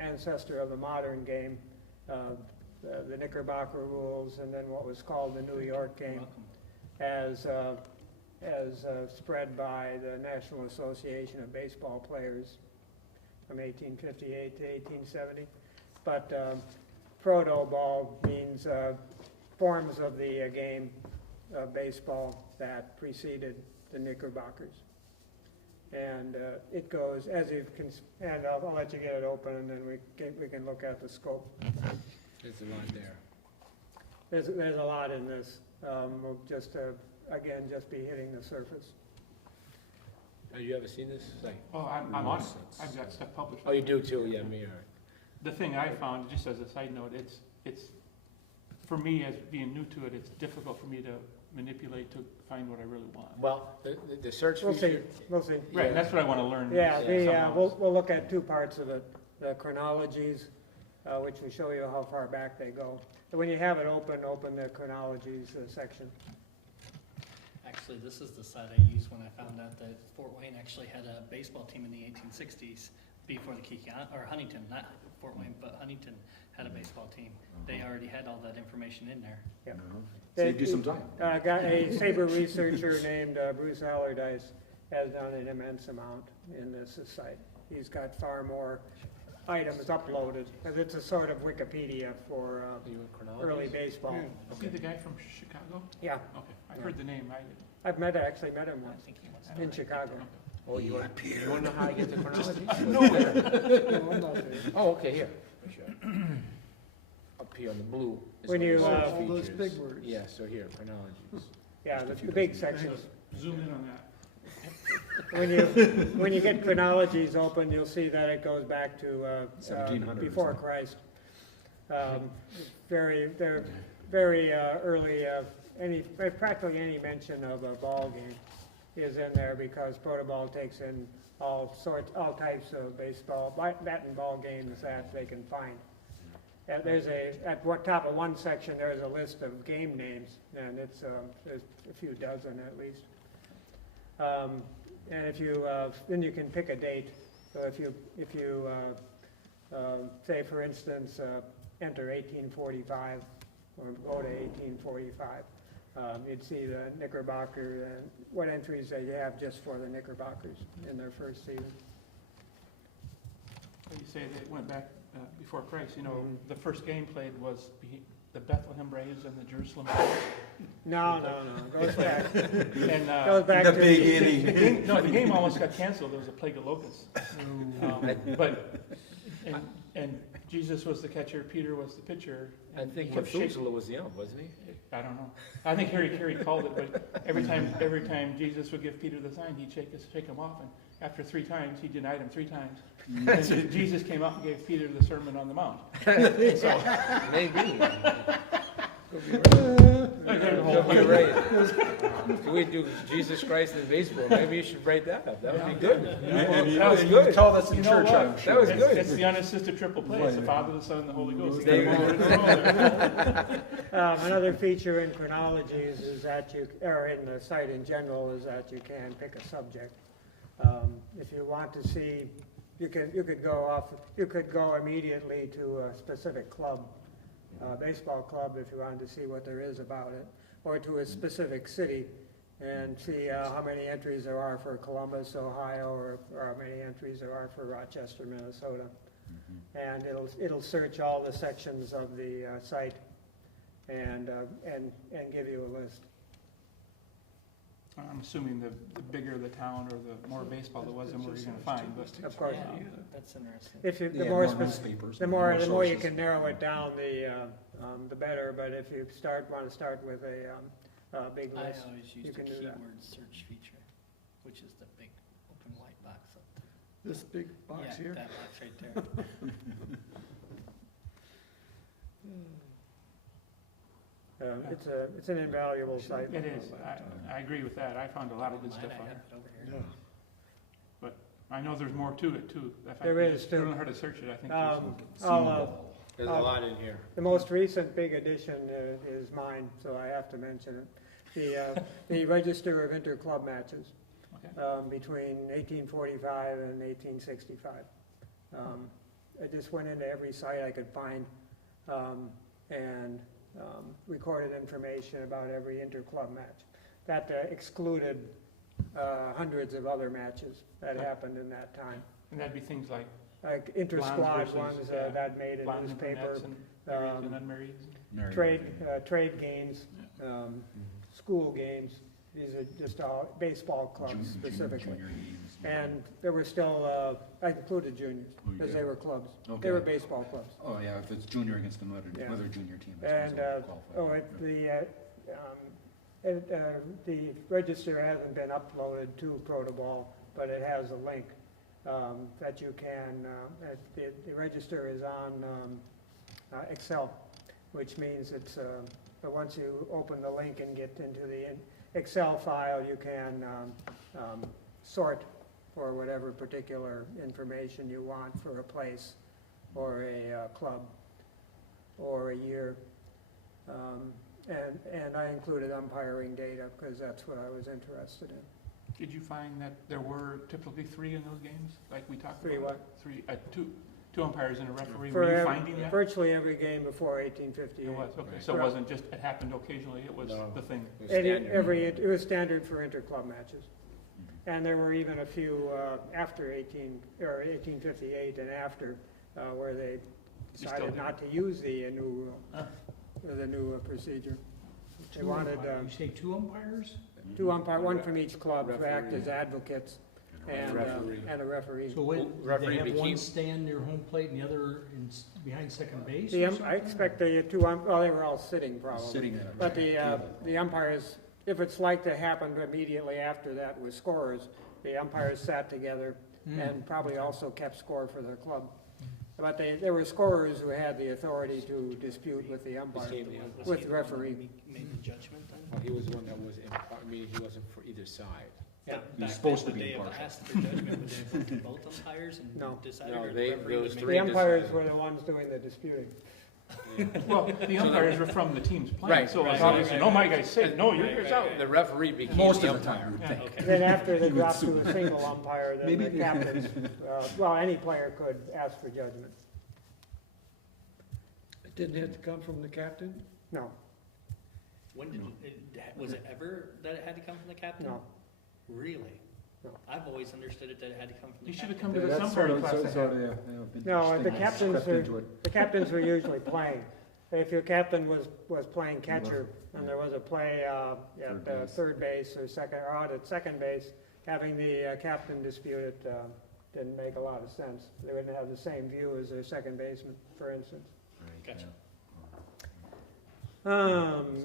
ancestor of the modern game, the Knickerbocker rules, and then what was called the New York game, as spread by the National Association of Baseball Players from 1858 to 1870. But protoball means forms of the game of baseball that preceded the Knickerbockers. And it goes, as you can, and I'll let you get it open, and then we can look at the scope. There's a lot there. There's a lot in this. We'll just, again, just be hitting the surface. Have you ever seen this? Like, Oh, I'm on it. I've got stuff published. oh, you do too? Yeah, me. All right. The thing I found, just as a side note, it's for me, as being new to it, it's difficult for me to manipulate to find what I really want. Well, the search We'll see. feature. We'll see. Right, and that's what I want to learn. Yeah, we'll look at two parts of it: the chronologies, which will show you how far back they go. And when you have it open the chronologies section. Actually, this is the site I used when I found out that Fort Wayne actually had a baseball team in the 1860s before the or Huntington, not Fort Wayne, but Huntington had a baseball team. They already had all that information in there. Yeah. Save you some time. Got a Sabre researcher named Bruce Allardyce has done an immense amount in this site. He's got far more items uploaded, because it's a sort of Wikipedia for early baseball. Is he the guy from Chicago? Yeah, Okay, I've heard the name. I've actually met him I once think he wants in Chicago. Oh, you want to know how to get the chronology? No, I'm not there. Oh, okay, here. Sure. Up here on the blue. is When where you, the search all those feature is. big words. Yeah, so here, chronologies. Yeah, the big sections. Zoom in on that. When you get chronologies open, you'll see that it goes back to 1700 or before something. Christ. They're very early. Practically any mention of a ball game is in there, because protoball takes in all types of baseball, bat and ball games that they can find. There's at top of one section there's a list of game names, and there's a few dozen at least. And if you then you can pick a date. So if you say, for instance, enter 1845 or go to 1845, you'd see the Knickerbocker and what entries they have just for the Knickerbockers in their first season. You say they went back before Christ. You know, the first game played was the Bethlehem Braves and the Jerusalem Braves. No. It goes back. And Goes back The to big inning. the game almost got canceled. There was a plague of locusts. And Jesus was the catcher. Peter was the pitcher. I And think he kept shaking. Methuselah was the ump, wasn't he? I don't know. I think Harry called it, but every time Jesus would give Peter the sign, he'd shake him off, and after 3 times, he denied him 3 times. And Jesus came out and gave Peter the Sermon on the Mount. So, Maybe. You're You're right. Can we do Jesus Christ in baseball? Maybe you should write that up. That would be good. That was You good. tell us in You know church, what? I'm sure. That was It's good. the unassisted triple play. It's the Father, the Son, and the Holy Ghost. You There you gotta roll it. Another feature in chronologies is that or in the site in general, is that you can pick a subject. If you want to see, you could go immediately to a specific club, baseball club, if you wanted to see what there is about it, or to a specific city and see how many entries there are for Columbus, Ohio, or how many entries there are for Rochester, Minnesota. And it'll search all the sections of the site and give you a list. I'm assuming the bigger the town or the more baseball there was, the more you're gonna find, but. Of course. Yeah, that's interesting. If you, the Yeah, more, more spec- newspapers, the more you sources. can narrow it down, the better, but if you want to start with a big I list, always you use the can do that. keyword search feature, which is the big open white box up there. This big box Yeah, here. that box right there. It's an invaluable site. It is, I agree with that, I found a lot of good Mine, stuff I on have it. it over here. Yeah. I know there's more to it too. If I There could is, just don't too. know how to search it, I think There's a Oh. lot in here. The most recent big addition is mine, so I have to mention it. The Register of Interclub Matches Okay. between 1845 and 1865. I just went into every site I could find and recorded information about every interclub match. That excluded hundreds of other matches that happened in that time. And that'd be things like Like inter-squad versus, ones yeah, that made a blondes and newspaper, brunettes and marrieds and um, unmarried. trade games, school games. These are just all baseball clubs specifically. And there were still, I included juniors, because they were clubs. They were baseball clubs. Oh, yeah, if it's junior against another, Yeah. another junior team. And, the register hasn't been uploaded to Protoball, but it has a link that you can, the register is on Excel, which means it's, but once you open the link and get into the Excel file, you can sort for whatever particular information you want for a place or a club or a year. And I included umpiring data because that's what I was interested in. Did you find that there were typically 3 in those games, like we talked about? 3 what? 3, two umpires and a referee, For were you finding that? virtually every game before 1858. It was, okay, so it wasn't just, it happened occasionally, it was No. the thing. It was standard for interclub matches. And there were even a few after 1858 and after, where they still decided do. not to use the new rule, or the new procedure. They wanted You say 2 umpires? 2 umpires, one from each club to act as advocates and a referee. So what, do Referee they have to one keep- stand near home plate and the other behind second base The or I something? expect the 2 well, they were all sitting probably. Sitting at a But table. the umpires, if it's like that happened immediately after that with scorers, the umpires sat together and probably also kept score for their club. But there were scorers who had the authority to dispute with the umpire, Became the Was with he the the one that referee. Made the judgment then? Well, he was the one that was, meaning he wasn't for either side. Yeah. But You're back supposed then, to the be day of impartial. asked for judgment, would they have looked at both umpires and No. decided, No, or the they- referee there would was make three The the umpires decided. were the ones doing the disputing. Well, the umpires were from the teams playing, Right, so it's right, obviously, right, no, my right. guy's safe, no, yours out. The referee became Most the of the time, umpire. you would Yeah. think. Okay. Then after they You would dropped to assume. a single umpire, then Maybe the captains, well, any player could ask for judgment. It didn't have to come from the captain? No, When did, was it ever that it had to come from the captain? no. Really? No. I've always understood it that it had to come from the You should have captain. come to the umpiring class. I had. No, the captains were usually playing. If your captain was playing catcher and there was a play at third base or out at second base, having the captain dispute it didn't make a lot of sense. They wouldn't have the same view as their second baseman, for instance. Gotcha.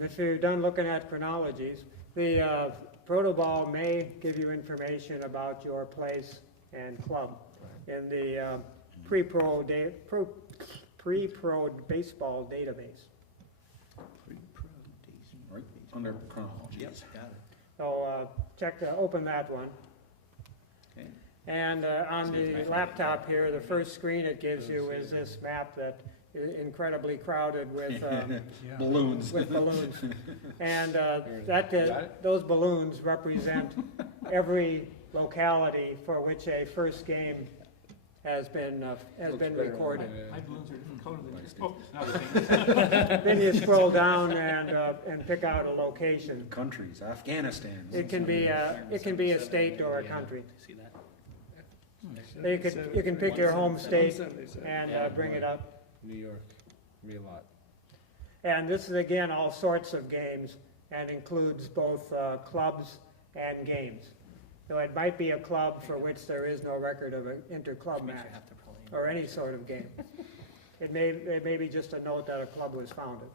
If you're done looking at chronologies, the Protoball may give you information about your place and club in the pre-pro baseball database. Right, under chronology. Yes, got it. So open that one. Okay. And on the laptop here, the first screen it gives you is this map that is incredibly crowded with Balloons. with balloons. And those balloons represent every locality for which a first game has been recorded. My balloons are a different color than yours. Oh, now they're pink. Then you scroll down and pick out a location. Countries, Afghanistan. It can be a state or a country. See that? You can pick your home state and bring it up. New York, real lot. And this is again all sorts of games and includes both clubs and games. So it might be a club for which there is no record of an inter-club Which means match you have to probably- or any sort of game. It may be just a note that a club was founded.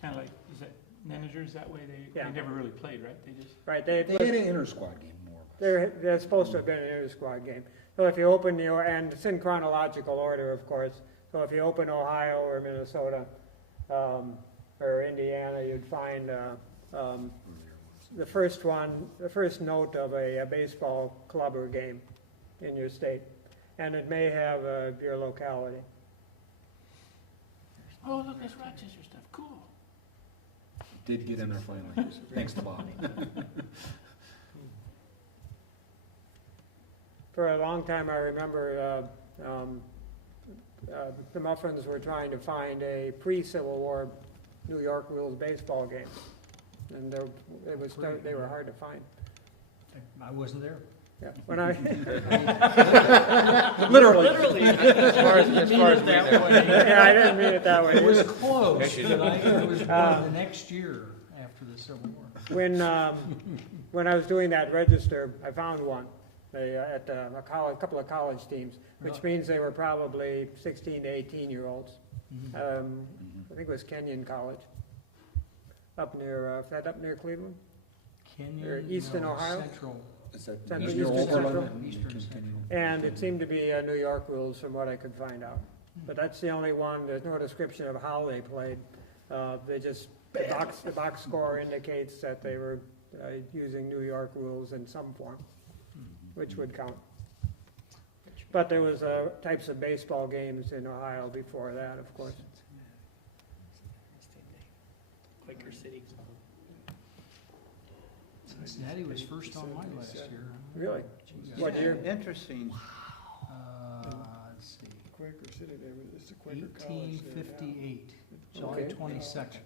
Kind of like, is that managers that way? They Yeah. never really played, right? They just, Right, They had an inter-squad game, more or less. they're supposed to have been an inter-squad game. So if you open and it's in chronological order, of course. So if you open Ohio or Minnesota or Indiana, you'd find the first note of a baseball club or game in your state, and it may have your locality. oh, look, that's Rochester stuff, cool. Did get in there finally, thanks to Bob. For a long time, I remember the Muffins were trying to find a pre-Civil War New York rules baseball game, and they were hard to find. I wasn't there. Yeah, when I Literally. As far as we know. yeah, I didn't mean it that way. It was close, Yes, you but did. it was the next year after the Civil War. When I was doing that register, I found one at a couple of college teams, which means they were probably 16 to 18-year-olds. I think it was Kenyon College, up near Cleveland? Kenyon, Or Easton, no, Ohio? Central. Is that Central, Eastern Eastern Oklahoma? Central? Eastern Central. And it seemed to be New York rules from what I could find out. But that's the only one, there's no description of how they played. They just, the box score indicates that they were using New York rules in some form, which would count. But there was types of baseball games in Ohio before that, of course. Quaker City. Cincinnati was first on my list here. Really? What year? Interesting. Let's see, Quaker City, it's a Quaker college. 1858, July Okay. 22nd.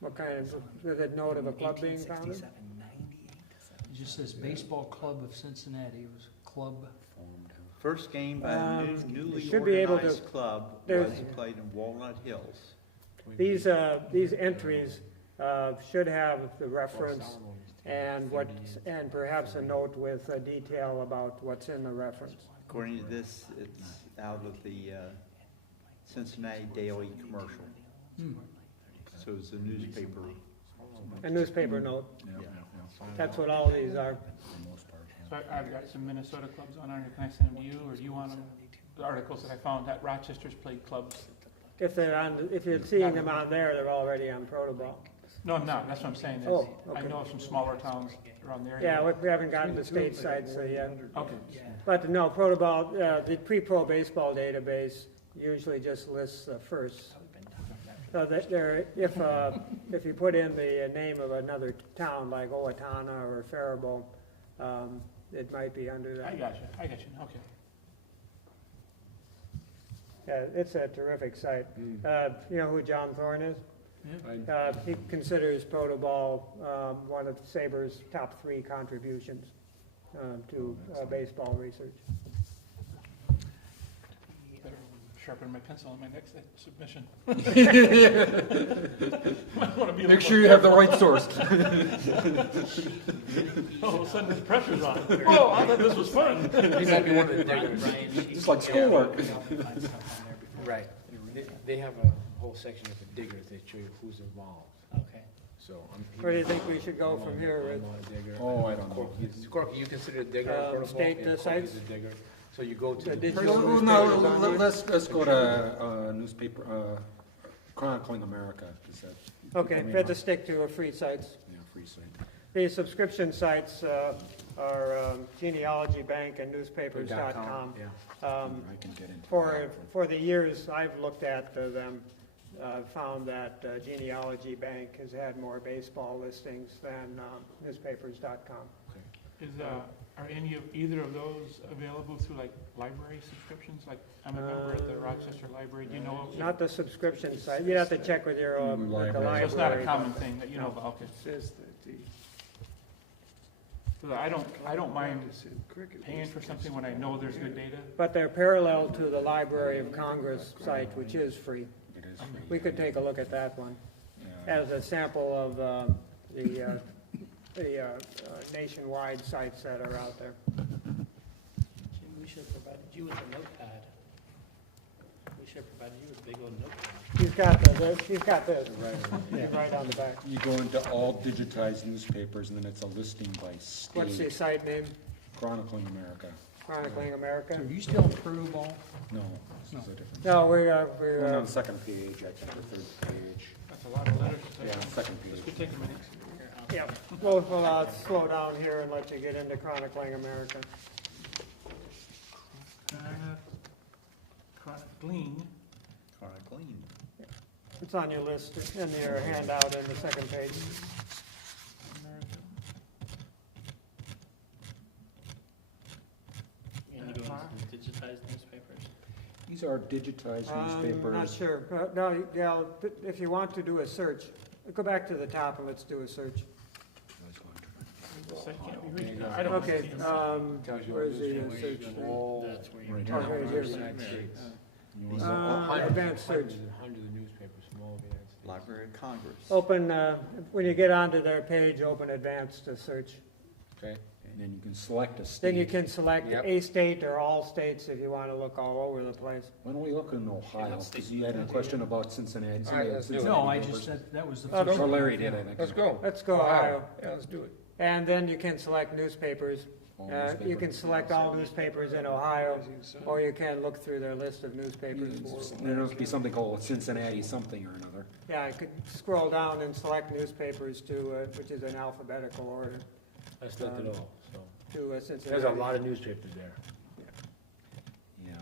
What kind of, was it note of a club being founded? 1867, 98. It just says Baseball Club of Cincinnati. It was club. First game by a newly should be able to- organized club was there's- played in Walnut Hills. These entries should have the reference and perhaps a note with a detail about what's in the reference. According to this, it's out of the Cincinnati Daily Commercial. So it's a newspaper. A newspaper note, Yeah, yeah, yeah. that's what all these are. For the most part, yeah. So I've got some Minnesota clubs on there, can I send them to you, or do you want them? The articles that I found that Rochester's played clubs. If you're seeing them on there, they're already on Protoball. No, I'm not, that's what I'm saying, is Oh, I okay. know of some smaller towns around there. Yeah, we haven't gotten to state sites yet. Okay, But no, Protoball, the pre-pro baseball database usually just lists the first. So that if you put in the name of another town like Owatonna or Faribault, it might be under I that. got you, okay. Yeah, it's a terrific site. You know who John Thorne is? Yeah. He considers Protoball one of Saber's top 3 contributions to baseball research. Better sharpen my pencil on my next submission. Might wanna be a Make little sure you have the right source. All of a sudden, the pressure's on. Whoa, I thought this was fun. He might be one of the diggers. Just like schoolwork. Right. They have a whole section of the diggers. They show you who's involved. Okay. So Where do you think we should go from here, Rich? I'm not a digger. Oh, I don't know. Corky, you consider a digger a protocol? state Yeah, Corky's sites? a digger. So you go to The the digital No, newspapers on here? let's go to newspaper, Chronicling America. Is that? Okay, we have to stick to free sites. Yeah, free site. The subscription sites are Genealogy Bank and newspapers.com. Yeah. I can get into For the years I've looked at them, found that Genealogy Bank has had more baseball listings than newspapers.com. Are either of those available through like library subscriptions? Like I'm a member at the Rochester Library, do you know? of- Not the subscription site, you'd have to check with your with the Library. library. So it's not a common thing that you know about, okay. Says that the So I don't mind paying for something when I know there's good data. But they're parallel to the Library of Congress site, which is free. It is free. We could take a look at that one Yeah. as a sample of the nationwide sites that are out there. Jim, we should have provided you with a notepad. We should have provided you with a big old notepad. He's got this, right on the back. You go into all digitized newspapers, and then it's a listing by What's the state, site name? chronicling America. Chronicling America? So do you still approve all? No, this is a different. No, Going on the second page, I think, or third page. That's a lot of letters. Yeah, second This page. could take a minute. yeah, we'll slow down here and let you get into Chronicling America. Chronicling. It's on your list in your handout in the second page. And you go into digitized newspapers. These are digitized Not newspapers. sure. No, yeah, if you want to do a search, go back to the top and let's do a search. Site can't be reached. I don't. Okay, where's the search? That's where you. Right Oh, here. right here. Advanced search. Hundreds of newspapers, small advance. Library of Congress. Open, when you get onto their page, open advanced search. Okay. And then you can select a state. Then you can select Yep. a state or all states if you want to look all over the place. Why don't we look in Ohio, let's because take you had a that. question about Cincinnati. All right, let's do it. No, I just said, that was the Oh, first. Or Larry did, I think. Let's go. Let's go Ohio. Yeah, let's do it. And then you can select newspapers. All You newspapers. can select all newspapers in Ohio, or you can look through their list of newspapers. There must be something called Cincinnati something or another. Yeah, I could scroll down and select newspapers to, which is in alphabetical order, I selected all, so. to Cincinnati. There's a lot of newspapers there. Yeah.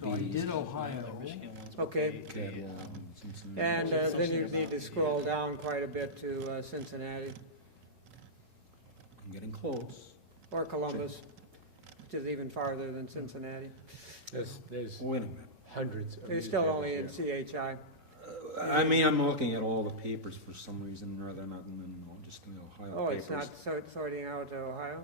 So I did Ohio. The Michigan ones would Okay. be- Cincinnati. And then you need to scroll down quite a bit to Cincinnati I'm getting close. or Columbus, which is even farther than Cincinnati. There's Wait a minute. hundreds of You're still only in newspapers CHI. I mean, I'm looking at all the papers for some reason rather than just the Ohio Oh, papers. it's not sorting out to Ohio?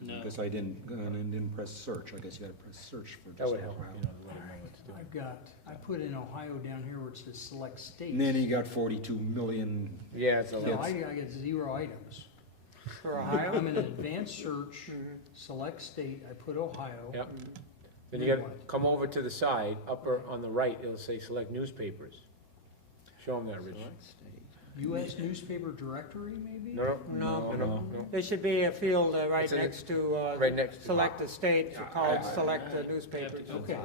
No. Because I didn't press search. I guess you gotta press search for That just would help, Ohio. you know, to let them know what to do. I put in Ohio down here where it says select states. And then you got 42 million. Yeah, it's a No, lot. I get 0 items. For Ohio? I'm in advanced search, Mhm. select state, I put Ohio. Yep. Then you gotta come over to the side, upper on the right, it'll say select newspapers. Show them that, Rich. US newspaper directory, maybe? No, No. no. There should be a field right It's in it. next to, Right next to. select the state called select the newspapers. Okay.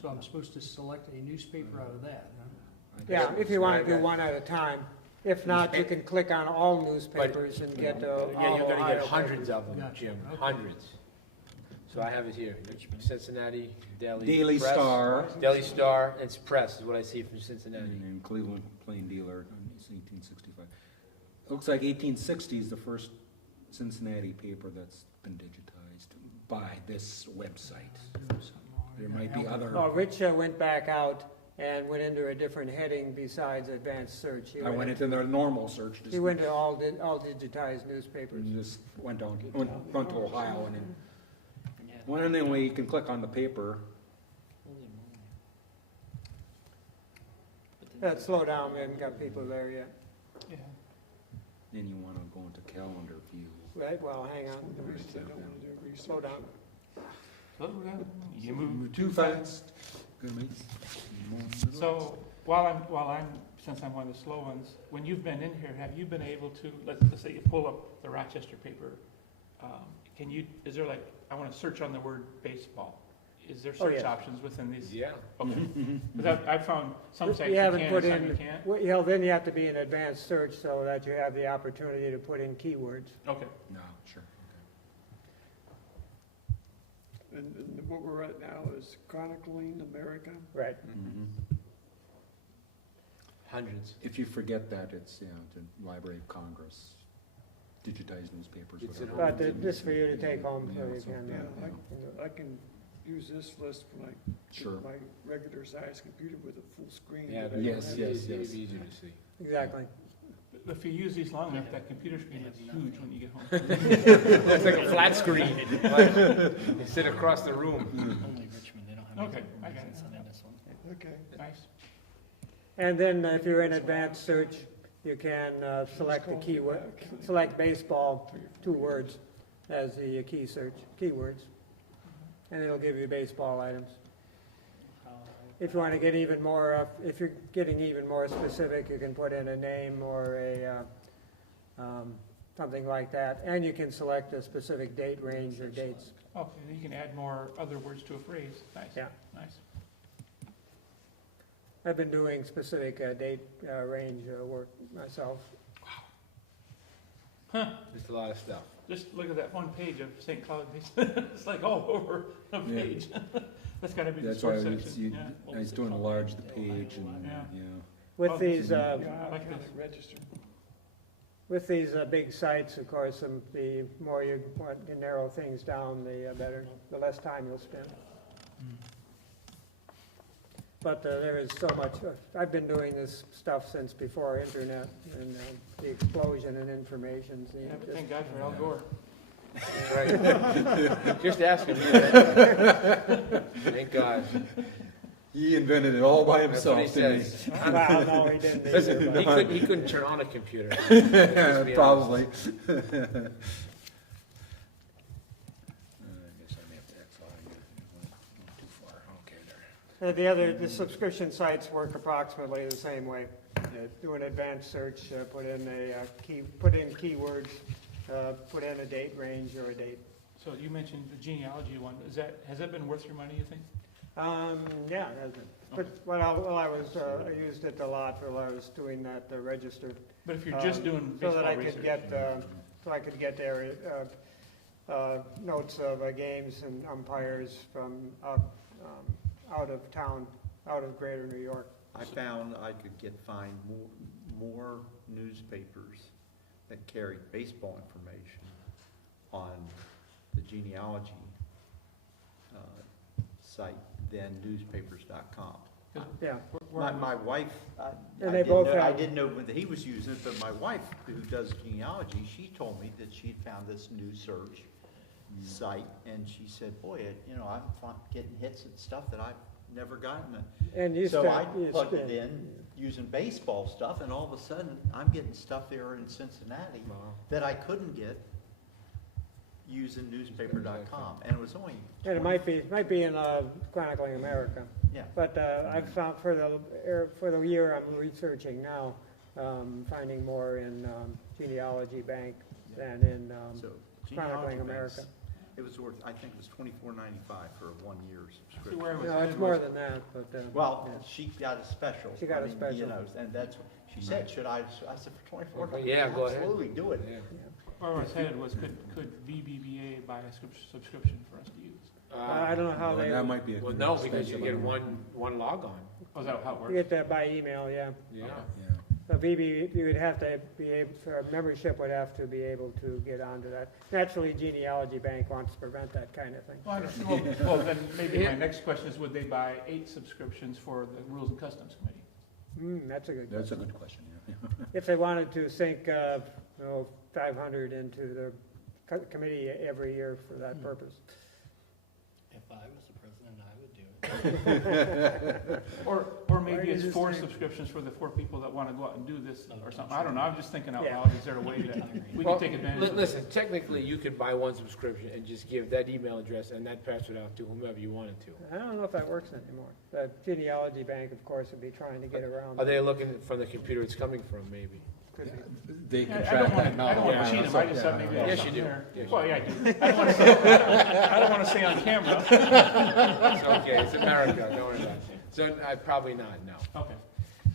So I'm supposed to select a newspaper out of that, huh? Yeah, if you want to do one at a time. If not, you can click on all newspapers and get all Yeah, you're gonna Ohio get hundreds papers. of them, Gotcha, Jim, okay. hundreds. So I have it here, Cincinnati Daily. Daily Press, Star. Daily Star, it's press is what I see from Cincinnati. And Cleveland Plain Dealer, it's 1865. It looks like 1860 is the first Cincinnati paper that's been digitized by this website. There might be other. Oh, Rich went back out and went into a different heading besides advanced search. I went into their normal search. He went to all digitized newspapers. And just went down, went to Ohio and then, Yeah. well, and then you can click on the paper. Holy moly. But then- Let's slow down, we haven't got people there yet. Yeah. Then you wanna go into calendar view. Right, well, hang on, slow down. You move Too fast. Good mate. So while I'm since I'm one of the slow ones, when you've been in here, have you been able to let's say you pull up the Rochester paper? Is there like I want to search on the word baseball? Is there search yes. options within these? Yeah. Okay. Because I've found some sites You you haven't can, put and some in, you can't. well, you know, then you have to be in advanced search so that you have the opportunity to put in keywords. Okay. No, sure. And what we're at now is Chronicling America. Right. Hundreds. If you forget that, it's, the Library of Congress, digitized newspapers, It's whatever. But this for you to take home so you can. Yeah, I can use this list when I Sure. my regular size computer with a full screen. Yeah, Yes, yes, It's yes. easier to see. Exactly. If you use these long enough, that computer screen is huge when you get home. It's like a flat screen. You sit across the room. Only Richmond, they don't have. Okay, anything I got it. in this one. Okay. Nice. And then if you're in advanced search, you can select the keyword, select baseball, 2 words, as the key search, keywords. And it'll give you baseball items. If you want to get even more, if you're getting even more specific, you can put in a name or a something like that, and you can select a specific date range or dates. Okay, you can add more other words to a phrase. Nice. Yeah. Nice. I've been doing specific date range work myself. Just a lot of stuff. Just look at that one page of St. Cloud. It's like all over a page. That's got to be the That's why sports section. Yeah. he's doing enlarge the page and, Yeah. yeah. With Oh, these, I like this. Register. with these big sites, of course, the more you want to narrow things down, the better, the less time you'll spend. But there is so much, I've been doing this stuff since before internet and the explosion in information. So you Yeah, but just- thank God for Al Gore. Right. Just asking. Thank God. He invented it all by That's what he himself, didn't says. Well, no, he didn't. Listen, either, he couldn't turn on a computer. he? Let's be Probably. I honest. guess I may have to exit. I went too far. Okay, there. The subscription sites work approximately the same way. Do an advanced search, put in keywords, put in a date range or a date. So you mentioned the genealogy one. Has that been worth your money, you think? Yeah, it has been. But I used it a lot while I was doing that register. But if you're just doing so baseball that I research. could get area notes of games and umpires from out of town, out of Greater New York. I found I could find more newspapers that carried baseball information on the genealogy site than newspapers.com. Yeah. My wife, And they both I have- didn't know that he was using it, but my wife, who does genealogy, she told me that she'd found this new search site, and she said, boy, I'm getting hits and stuff that I've never gotten. And you So I spend- you plugged it spend- in using baseball stuff, and all of a sudden, I'm getting stuff there in Cincinnati that I couldn't get using newspaper.com, and it was only. And it might be in Chronicling America. Yeah. But I've found for the year I'm researching now, finding more in Genealogy Bank than in So Chronicling Genealogy America. Banks, it was worth, I think it was $24.95 for a 1-year See, where I subscription. was No, headed it's more was- than that, but. Well, yeah. she got a special. She got a I mean, special. and that's what she said. Should I said for 24. Yeah, go ahead. Absolutely, do it. Yeah. Where I was headed was, could VBBA buy a subscription for us to use? I don't know how they, That might be a Well, good no, because you expensive get one. one log on. Oh, is that how it you works? get that by email, yeah. Yeah. Yeah. So you would have to be able, for membership would have to be able to get onto that. Naturally, Genealogy Bank wants to prevent that kind of thing. Well, I don't- well, then maybe my next question is, would they buy 8 subscriptions for the Rules and Customs Committee? That's a good That's a question. good question, yeah. If they wanted to sink, 500 into the committee every year for that purpose. If I was the president, I would do it. Or Why maybe did it's you 4 say- subscriptions for the 4 people that want to go out and do this Oh, or something. I don't know, I'm just thinking out Yeah. loud. Is there a way that we Well, can take advantage of it? Listen, technically, you could buy one subscription and just give that email address and that password out to whomever you wanted to. I don't know if that works anymore. The Genealogy Bank, of course, would be trying to get around. Are they looking from the computer it's coming from, maybe? Could be. They Yeah, can I track don't that want now. to Yeah, cheat them, I just thought maybe. Yes, there's you do. something there. Yes, Well, yeah, I do. I don't want to say on camera. It's okay, it's America, don't worry about it. So, probably not, no. Okay.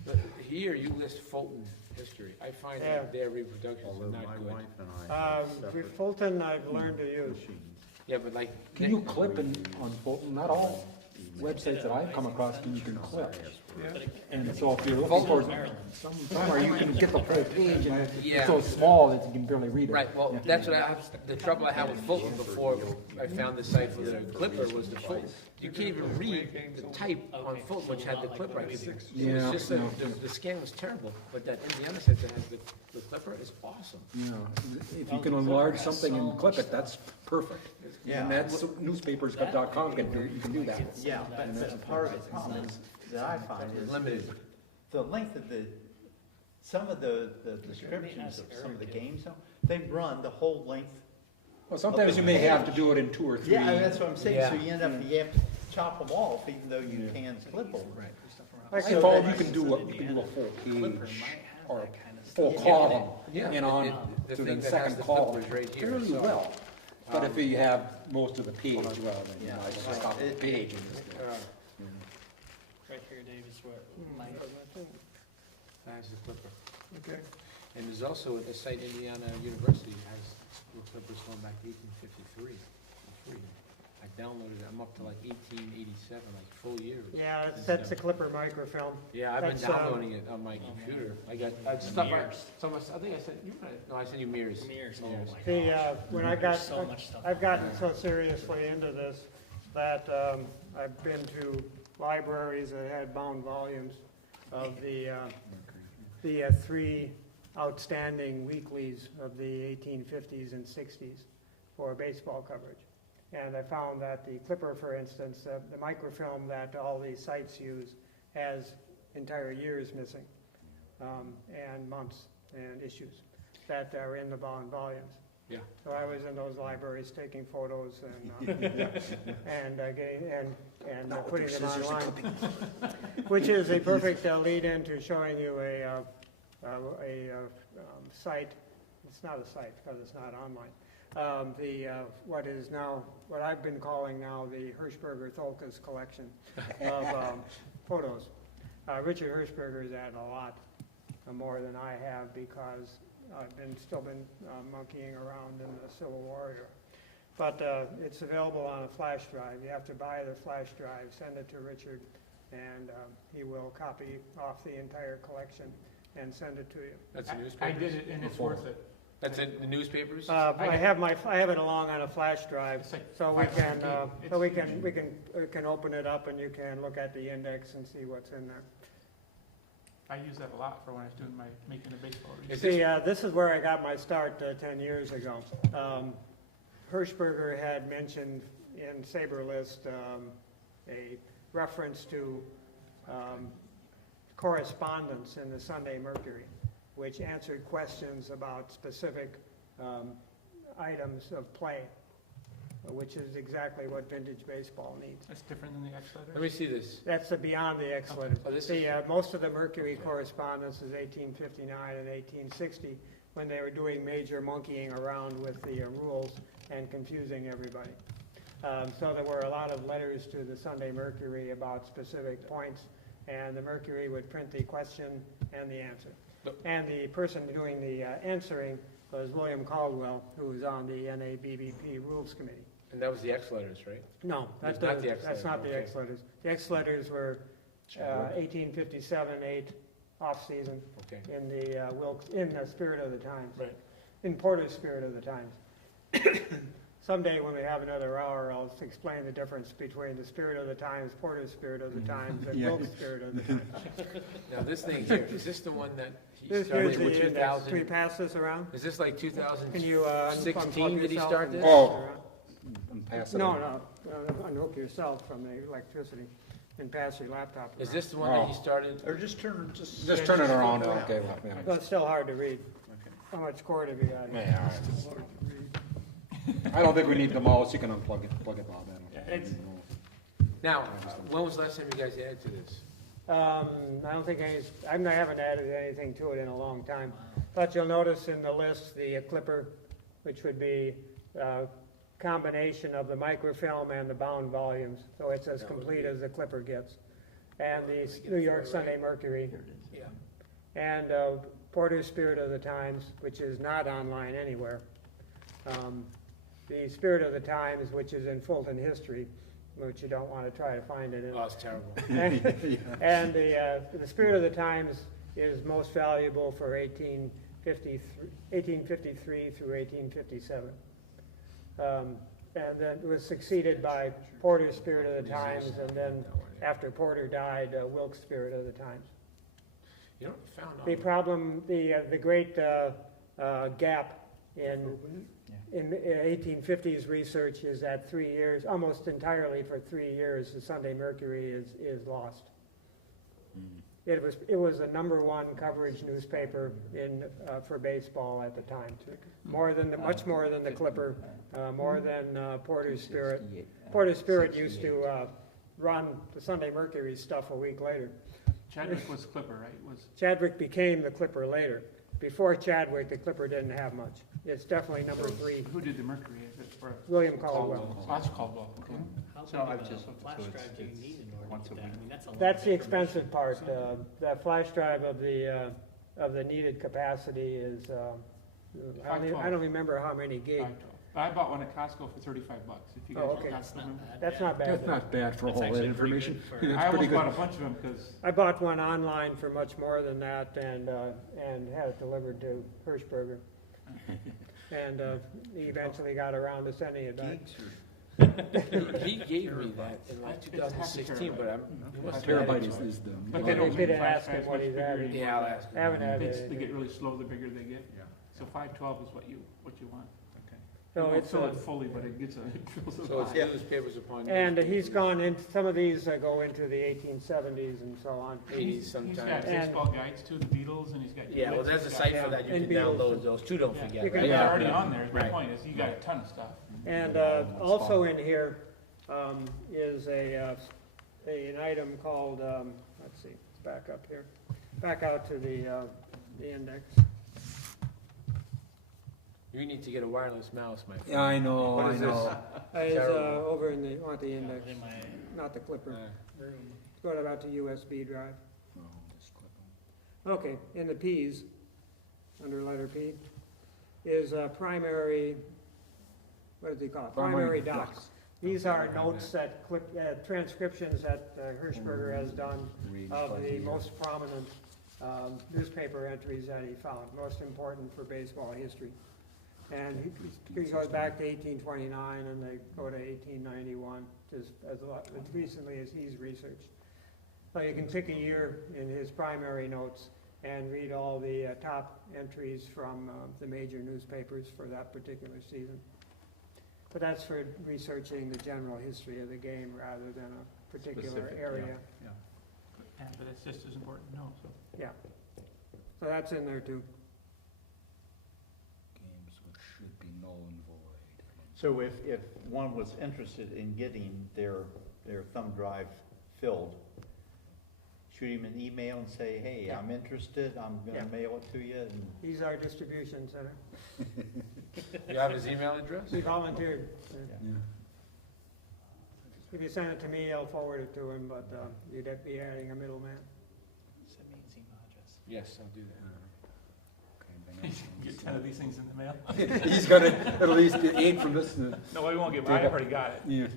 But here, you list Fulton history. I find Yeah. that their reproductions Although are my not good. wife and I have separate Fulton, I've learned to use. machines. Yeah, but like. Can you clip on Fulton? Not all websites that I've come across, you can clip. And so if you're looking for somewhere, you can get the whole page and Yeah. it's so small that you can barely read it. Right, well, that's what I have, the trouble I had with Fulton before I found the site for the clipper was the Fulton. You can't even read the type on Fulton, which had the clip right here. Yeah, It's just that the scan was terrible, but that Indiana site that has the clipper is awesome. Yeah, if you can enlarge something and clip it, that's perfect. Yeah. And that's newspapers.com can do, you can do that. Yeah, but part of the problem is, that I find is Limited. the length of the some of the descriptions of some of the games, they run the whole length. Well, sometimes you may have to do it in 2 or 3. Yeah, that's what I'm saying, so Yeah. you end up, you have to chop them off, even though you can clip them. Right. I So thought that- you can do a full Clipper page might have or a that kind of full stuff. column Yeah, and on the to thing the that has second the column. flippers right here, Fairly so, well. But if you have most of the page, well, then you Yeah. might just stop the page and just, Right here, Dave, is what my, That's the clipper. Okay. And there's also a site, Indiana University has clippers going back to 1853. for free. I downloaded it, I'm up to like 1887, like full years. Yeah, that's the Clipper microfilm. Yeah, I've been That's, downloading it on my computer. I got stuff, I think I sent you, no, I sent you mirrors. mirrors, oh my The, gosh. when I got, There's so much stuff. I've gotten so seriously into this that I've been to libraries that had bound volumes of the 3 outstanding weeklies of the 1850s and 60s for baseball coverage. And I found that the Clipper, for instance, the microfilm that all these sites use has entire years missing, and months and issues that are in the bound volumes. Yeah. So I was in those libraries taking photos and putting them online, which is a perfect lead into showing you a site. It's not a site because it's not online. What I've been calling now the Hirschberger-Tholkas collection of photos. Richard Hirschberger has added a lot more than I have because I've still been monkeying around in the Civil War era. But it's available on a flash drive. You have to buy the flash drive, send it to Richard, and he will copy off the entire collection and send it to you. That's the I newspapers? did it and it's worth it. That's in the newspapers? I have it along on a flash drive, It's like so we 500 can, gig. we can open it up and you can look at the index and see what's in there. I use that a lot for when I was doing making the baseball review. Is this- See, this is where I got my start 10 years ago. Hirschberger had mentioned in Saber List a reference to correspondence in the Sunday Mercury, which answered questions about specific items of play, which is exactly what vintage baseball needs. That's different than the X letters. Let me see this. That's beyond the X letters. Oh, this Most of the Mercury correspondence is 1859 and 1860, when they were doing major monkeying around with the rules and confusing everybody. So there were a lot of letters to the Sunday Mercury about specific points, and the Mercury would print the question and the answer. And the person doing the answering was William Caldwell, who was on the NABBP Rules Committee. And that was the X letters, right? No, That's not the X that's letters, not the okay. X letters. The X letters were 1857-8 off-season Okay. in the spirit of the times. Right. In Porter's spirit of the times. Someday when we have another hour, I'll explain the difference between the spirit of the times, Porter's spirit of the times, and Yeah. Wilkes' spirit of the times. Now, this thing here, is this the one that he Here's started the with index. Can you 2000? pass this around? Is this like Can you 2016 unplug did he yourself start and this? pass it Oh. around? and pass it No, on. unhook yourself from the electricity and pass your laptop Is around. this the one that he Oh. started? Or just turn Just turn it around, okay, well, yeah. Well, it's still hard to read. How much cord have you got? Yeah, I don't think we need the mouse, you can unplug it, plug it on it's- Now, when was the last time you guys added to this? I don't think I haven't added anything to it in a long time. But you'll notice in the list, the Clipper, which would be a combination of the microfilm and the bound volumes. So it's as complete as the Clipper gets. And the New York Sunday Mercury. Yeah. And Porter's Spirit of the Times, which is not online anywhere. The Spirit of the Times, which is in Fulton History, which you don't want to try to find it in. Oh, it's terrible. And the Spirit of the Times is most valuable for 1853 through 1857. And then it was succeeded by Porter's Spirit of the Times, and then after Porter died, Wilkes' Spirit of the Times. You know, I found The out. problem, the great gap in 1850s research is that 3 years, almost entirely for 3 years, the Sunday Mercury is lost. It was the #1 coverage newspaper in, for baseball at the time. Much more than the Clipper, more than Porter's Spirit. Porter's Spirit used to run the Sunday Mercury stuff a week later. Chadwick was Clipper, right? Was Chadwick became the Clipper later. Before Chadwick, the Clipper didn't have much. It's definitely #3. who did the Mercury? Is it for William Caldwell. Oh, that's Caldwell. Okay. How So big I've of just- a flash so it's- drive do you it's need in order once to a get that? I week. mean, that's a lot That's of the information. expensive part. That flash drive of the needed capacity is, I don't remember how many gig. 512. I bought one at Costco for $35. If you guys Oh, want okay. to That's not bad. That's yeah. not bad. That's not bad for That's all that actually pretty information. good for- That's I pretty almost good. bought a bunch of them because I bought one online for much more than that and had it delivered to Hirschberger. And he eventually got around to sending it back. He gave me that in like 2016, but he must have Terabyte added to it. is the. But they don't You make could flash ask him drives what much he's bigger added. anymore. Yeah, I'll ask him. Haven't had They it. get really slow the bigger they get. Yeah. So 512 is what you want. So You won't it's, fill it fully, but it gets it fills it So it's high. newspapers upon. and he's gone in, some of these go into the 1870s and so on. 80s He's got sometimes. And- baseball guides too, the Beatles, and he's got. Yeah, well, there's a site for that, you And can Beatles. download those too, don't Yeah. forget, You can right? They're Yeah. already on there. My Right. point is, you got a ton of stuff. And also in here is an item called, let's see, it's back up here, back out to the index. You need to get a wireless mouse, my friend. Yeah, I know, What I is know. It's Terrible. over in the, on the index, In my not the Clipper. room. Go about to USB drive. Oh, just click on. Okay, in the Ps, under letter P, is primary, what does he call it? Primary docs. These are notes that transcriptions that Hirschberger has done of the most prominent newspaper entries that he found, most important for baseball history. And he goes back to 1829 and they go to 1891, just as recently as he's researched. So you can pick a year in his primary notes and read all the top entries from the major newspapers for that particular season. But that's for researching the general history of the game rather than a particular Specific, yeah. area. Yeah, but it's just as important to know, so. Yeah. So that's in there too. Games which should be null and void. So if one was interested in getting their thumb drive filled, shoot him an email and say, hey, I'm interested, I'm gonna mail it to you, and He's our distribution center. You have his email address? He volunteered. Yeah. If you send it to me, I'll forward it to him, but you'd have to be adding a middleman. Send me his email address. Yes, I'll do that. Get 10 of these things in the mail. He's got at least 8 from this. No, we won't get, I already got it. Yeah.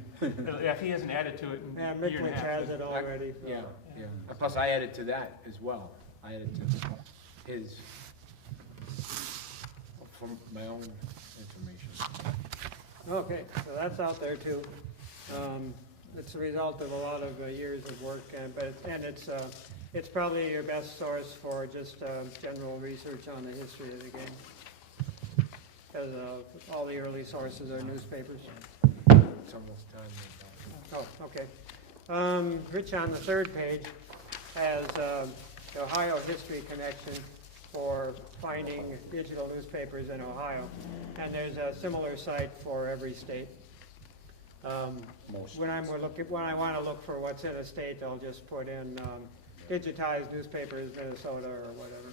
Yeah, if he hasn't added to it in Yeah, a year and a Mickwich half. has it already, so. Yeah, yeah. Plus I added to that as well. I added to his, from my own information. Okay, so that's out there too. It's a result of a lot of years of work, and it's probably your best source for just general research on the history of the game. Because all the early sources are newspapers. It's almost time. Oh, okay. Rich on the third page has the Ohio History Connection for finding digital newspapers in Ohio. And there's a similar site for every state. When I want to look for what's in a state, I'll just put in digitized newspapers, Minnesota or whatever,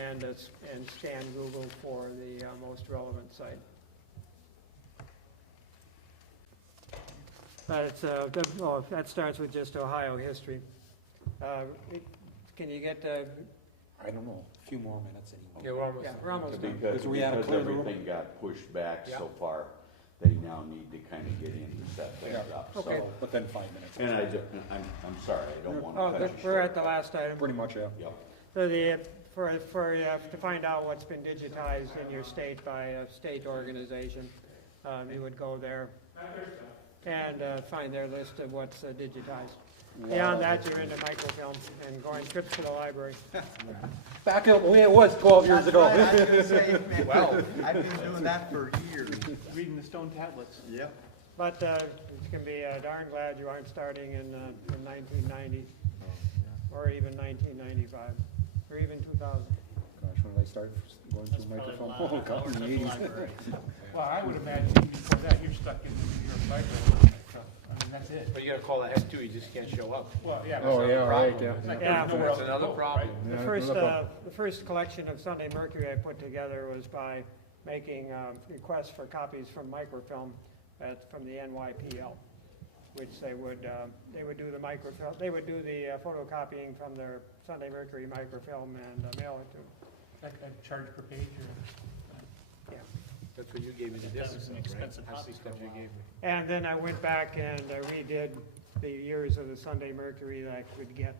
and scan Google for the most relevant site. But it's, that starts with just Ohio history. Can you get, I don't know, a few more minutes anymore. Yeah, we're almost. yeah, we're almost done. Because we had to clear the room. everything got pushed back Yeah. so far, they now need to kind of get in to set things up. Okay. So, Within 5 minutes. and I'm sorry, I don't want to Oh, cut you short. we're at the last item. Pretty much, yeah. Yep. So to find out what's been digitized in your state by a state organization, you would go there and find their list of what's digitized. Beyond that, you're into microfilm and going trips to the library. Back up the way it was 12 years ago. well, I've been doing that for years. Reading the stone tablets. Yep. But you can be darn glad you aren't starting in 1990. or even 1995, or even 2000. Gosh, when did I start going That's through probably microphone? a lot Oh, of God, hours in at the the 80s. library. Well, I would imagine even before that, you're stuck in your library. So, I mean, that's it. But you gotta call ahead too, you just can't show up. Well, yeah. Oh, but- yeah, right, yeah. It's like Yeah. there's nowhere else That's to another go, problem. right? Yeah, The first collection of Sunday Mercury I put together was by making requests for copies from microfilm from the NYPL, which they would do the microfilm, they would do the photocopying from their Sunday Mercury microfilm and mail it to them. Like a charge per page or? That's what you gave me the That was difference an of, right? expensive That's hobby the for a stuff you while. gave me. And then I went back and I redid the years of the Sunday Mercury that I could get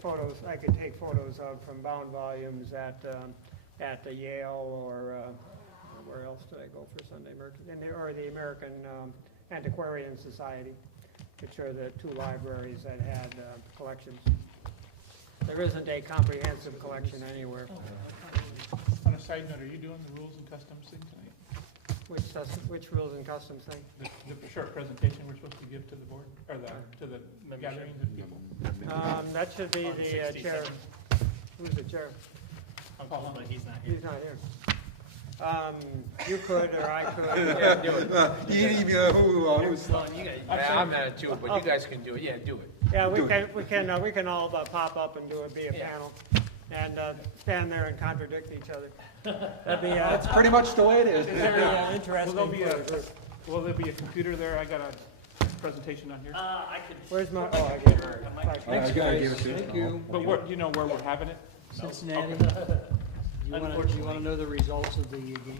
photos, I could take photos of from bound volumes at the Yale or where else did I go for Sunday Mercury? Or the American Antiquarian Society, which are the two libraries that had collections. There isn't a comprehensive collection anywhere. On a side note, are you doing the rules and customs thing tonight? Which rules and customs thing? The short presentation we're supposed to give to the board, or to the gatherings of people? That should be On the 67. chair. Who's the chair? I'm calling, but he's not here. He's not here. You could, or I could. Yeah, do it. You didn't even know who Well, you guys, Yeah, I'm not into it, but you guys can do it, yeah, do it. Yeah, we can all pop up and do it, be a panel, and stand there and contradict each other. That'd be, That's pretty much the way it is. interesting. Will there be a computer there? I got a presentation on here. I could. Where's my, oh, I gave her. I might- Thanks, guys. Thank you. But where, you know where we're having it? Cincinnati, you wanna know the results of the game?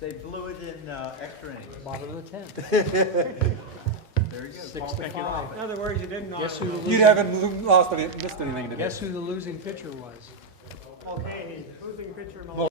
They blew it in extra innings. Bottom of the 10th, There you go. 6-5. In other words, you didn't know. Guess who the You losing, haven't lost any, missed anything today. guess who the losing pitcher was? Okay, losing pitcher.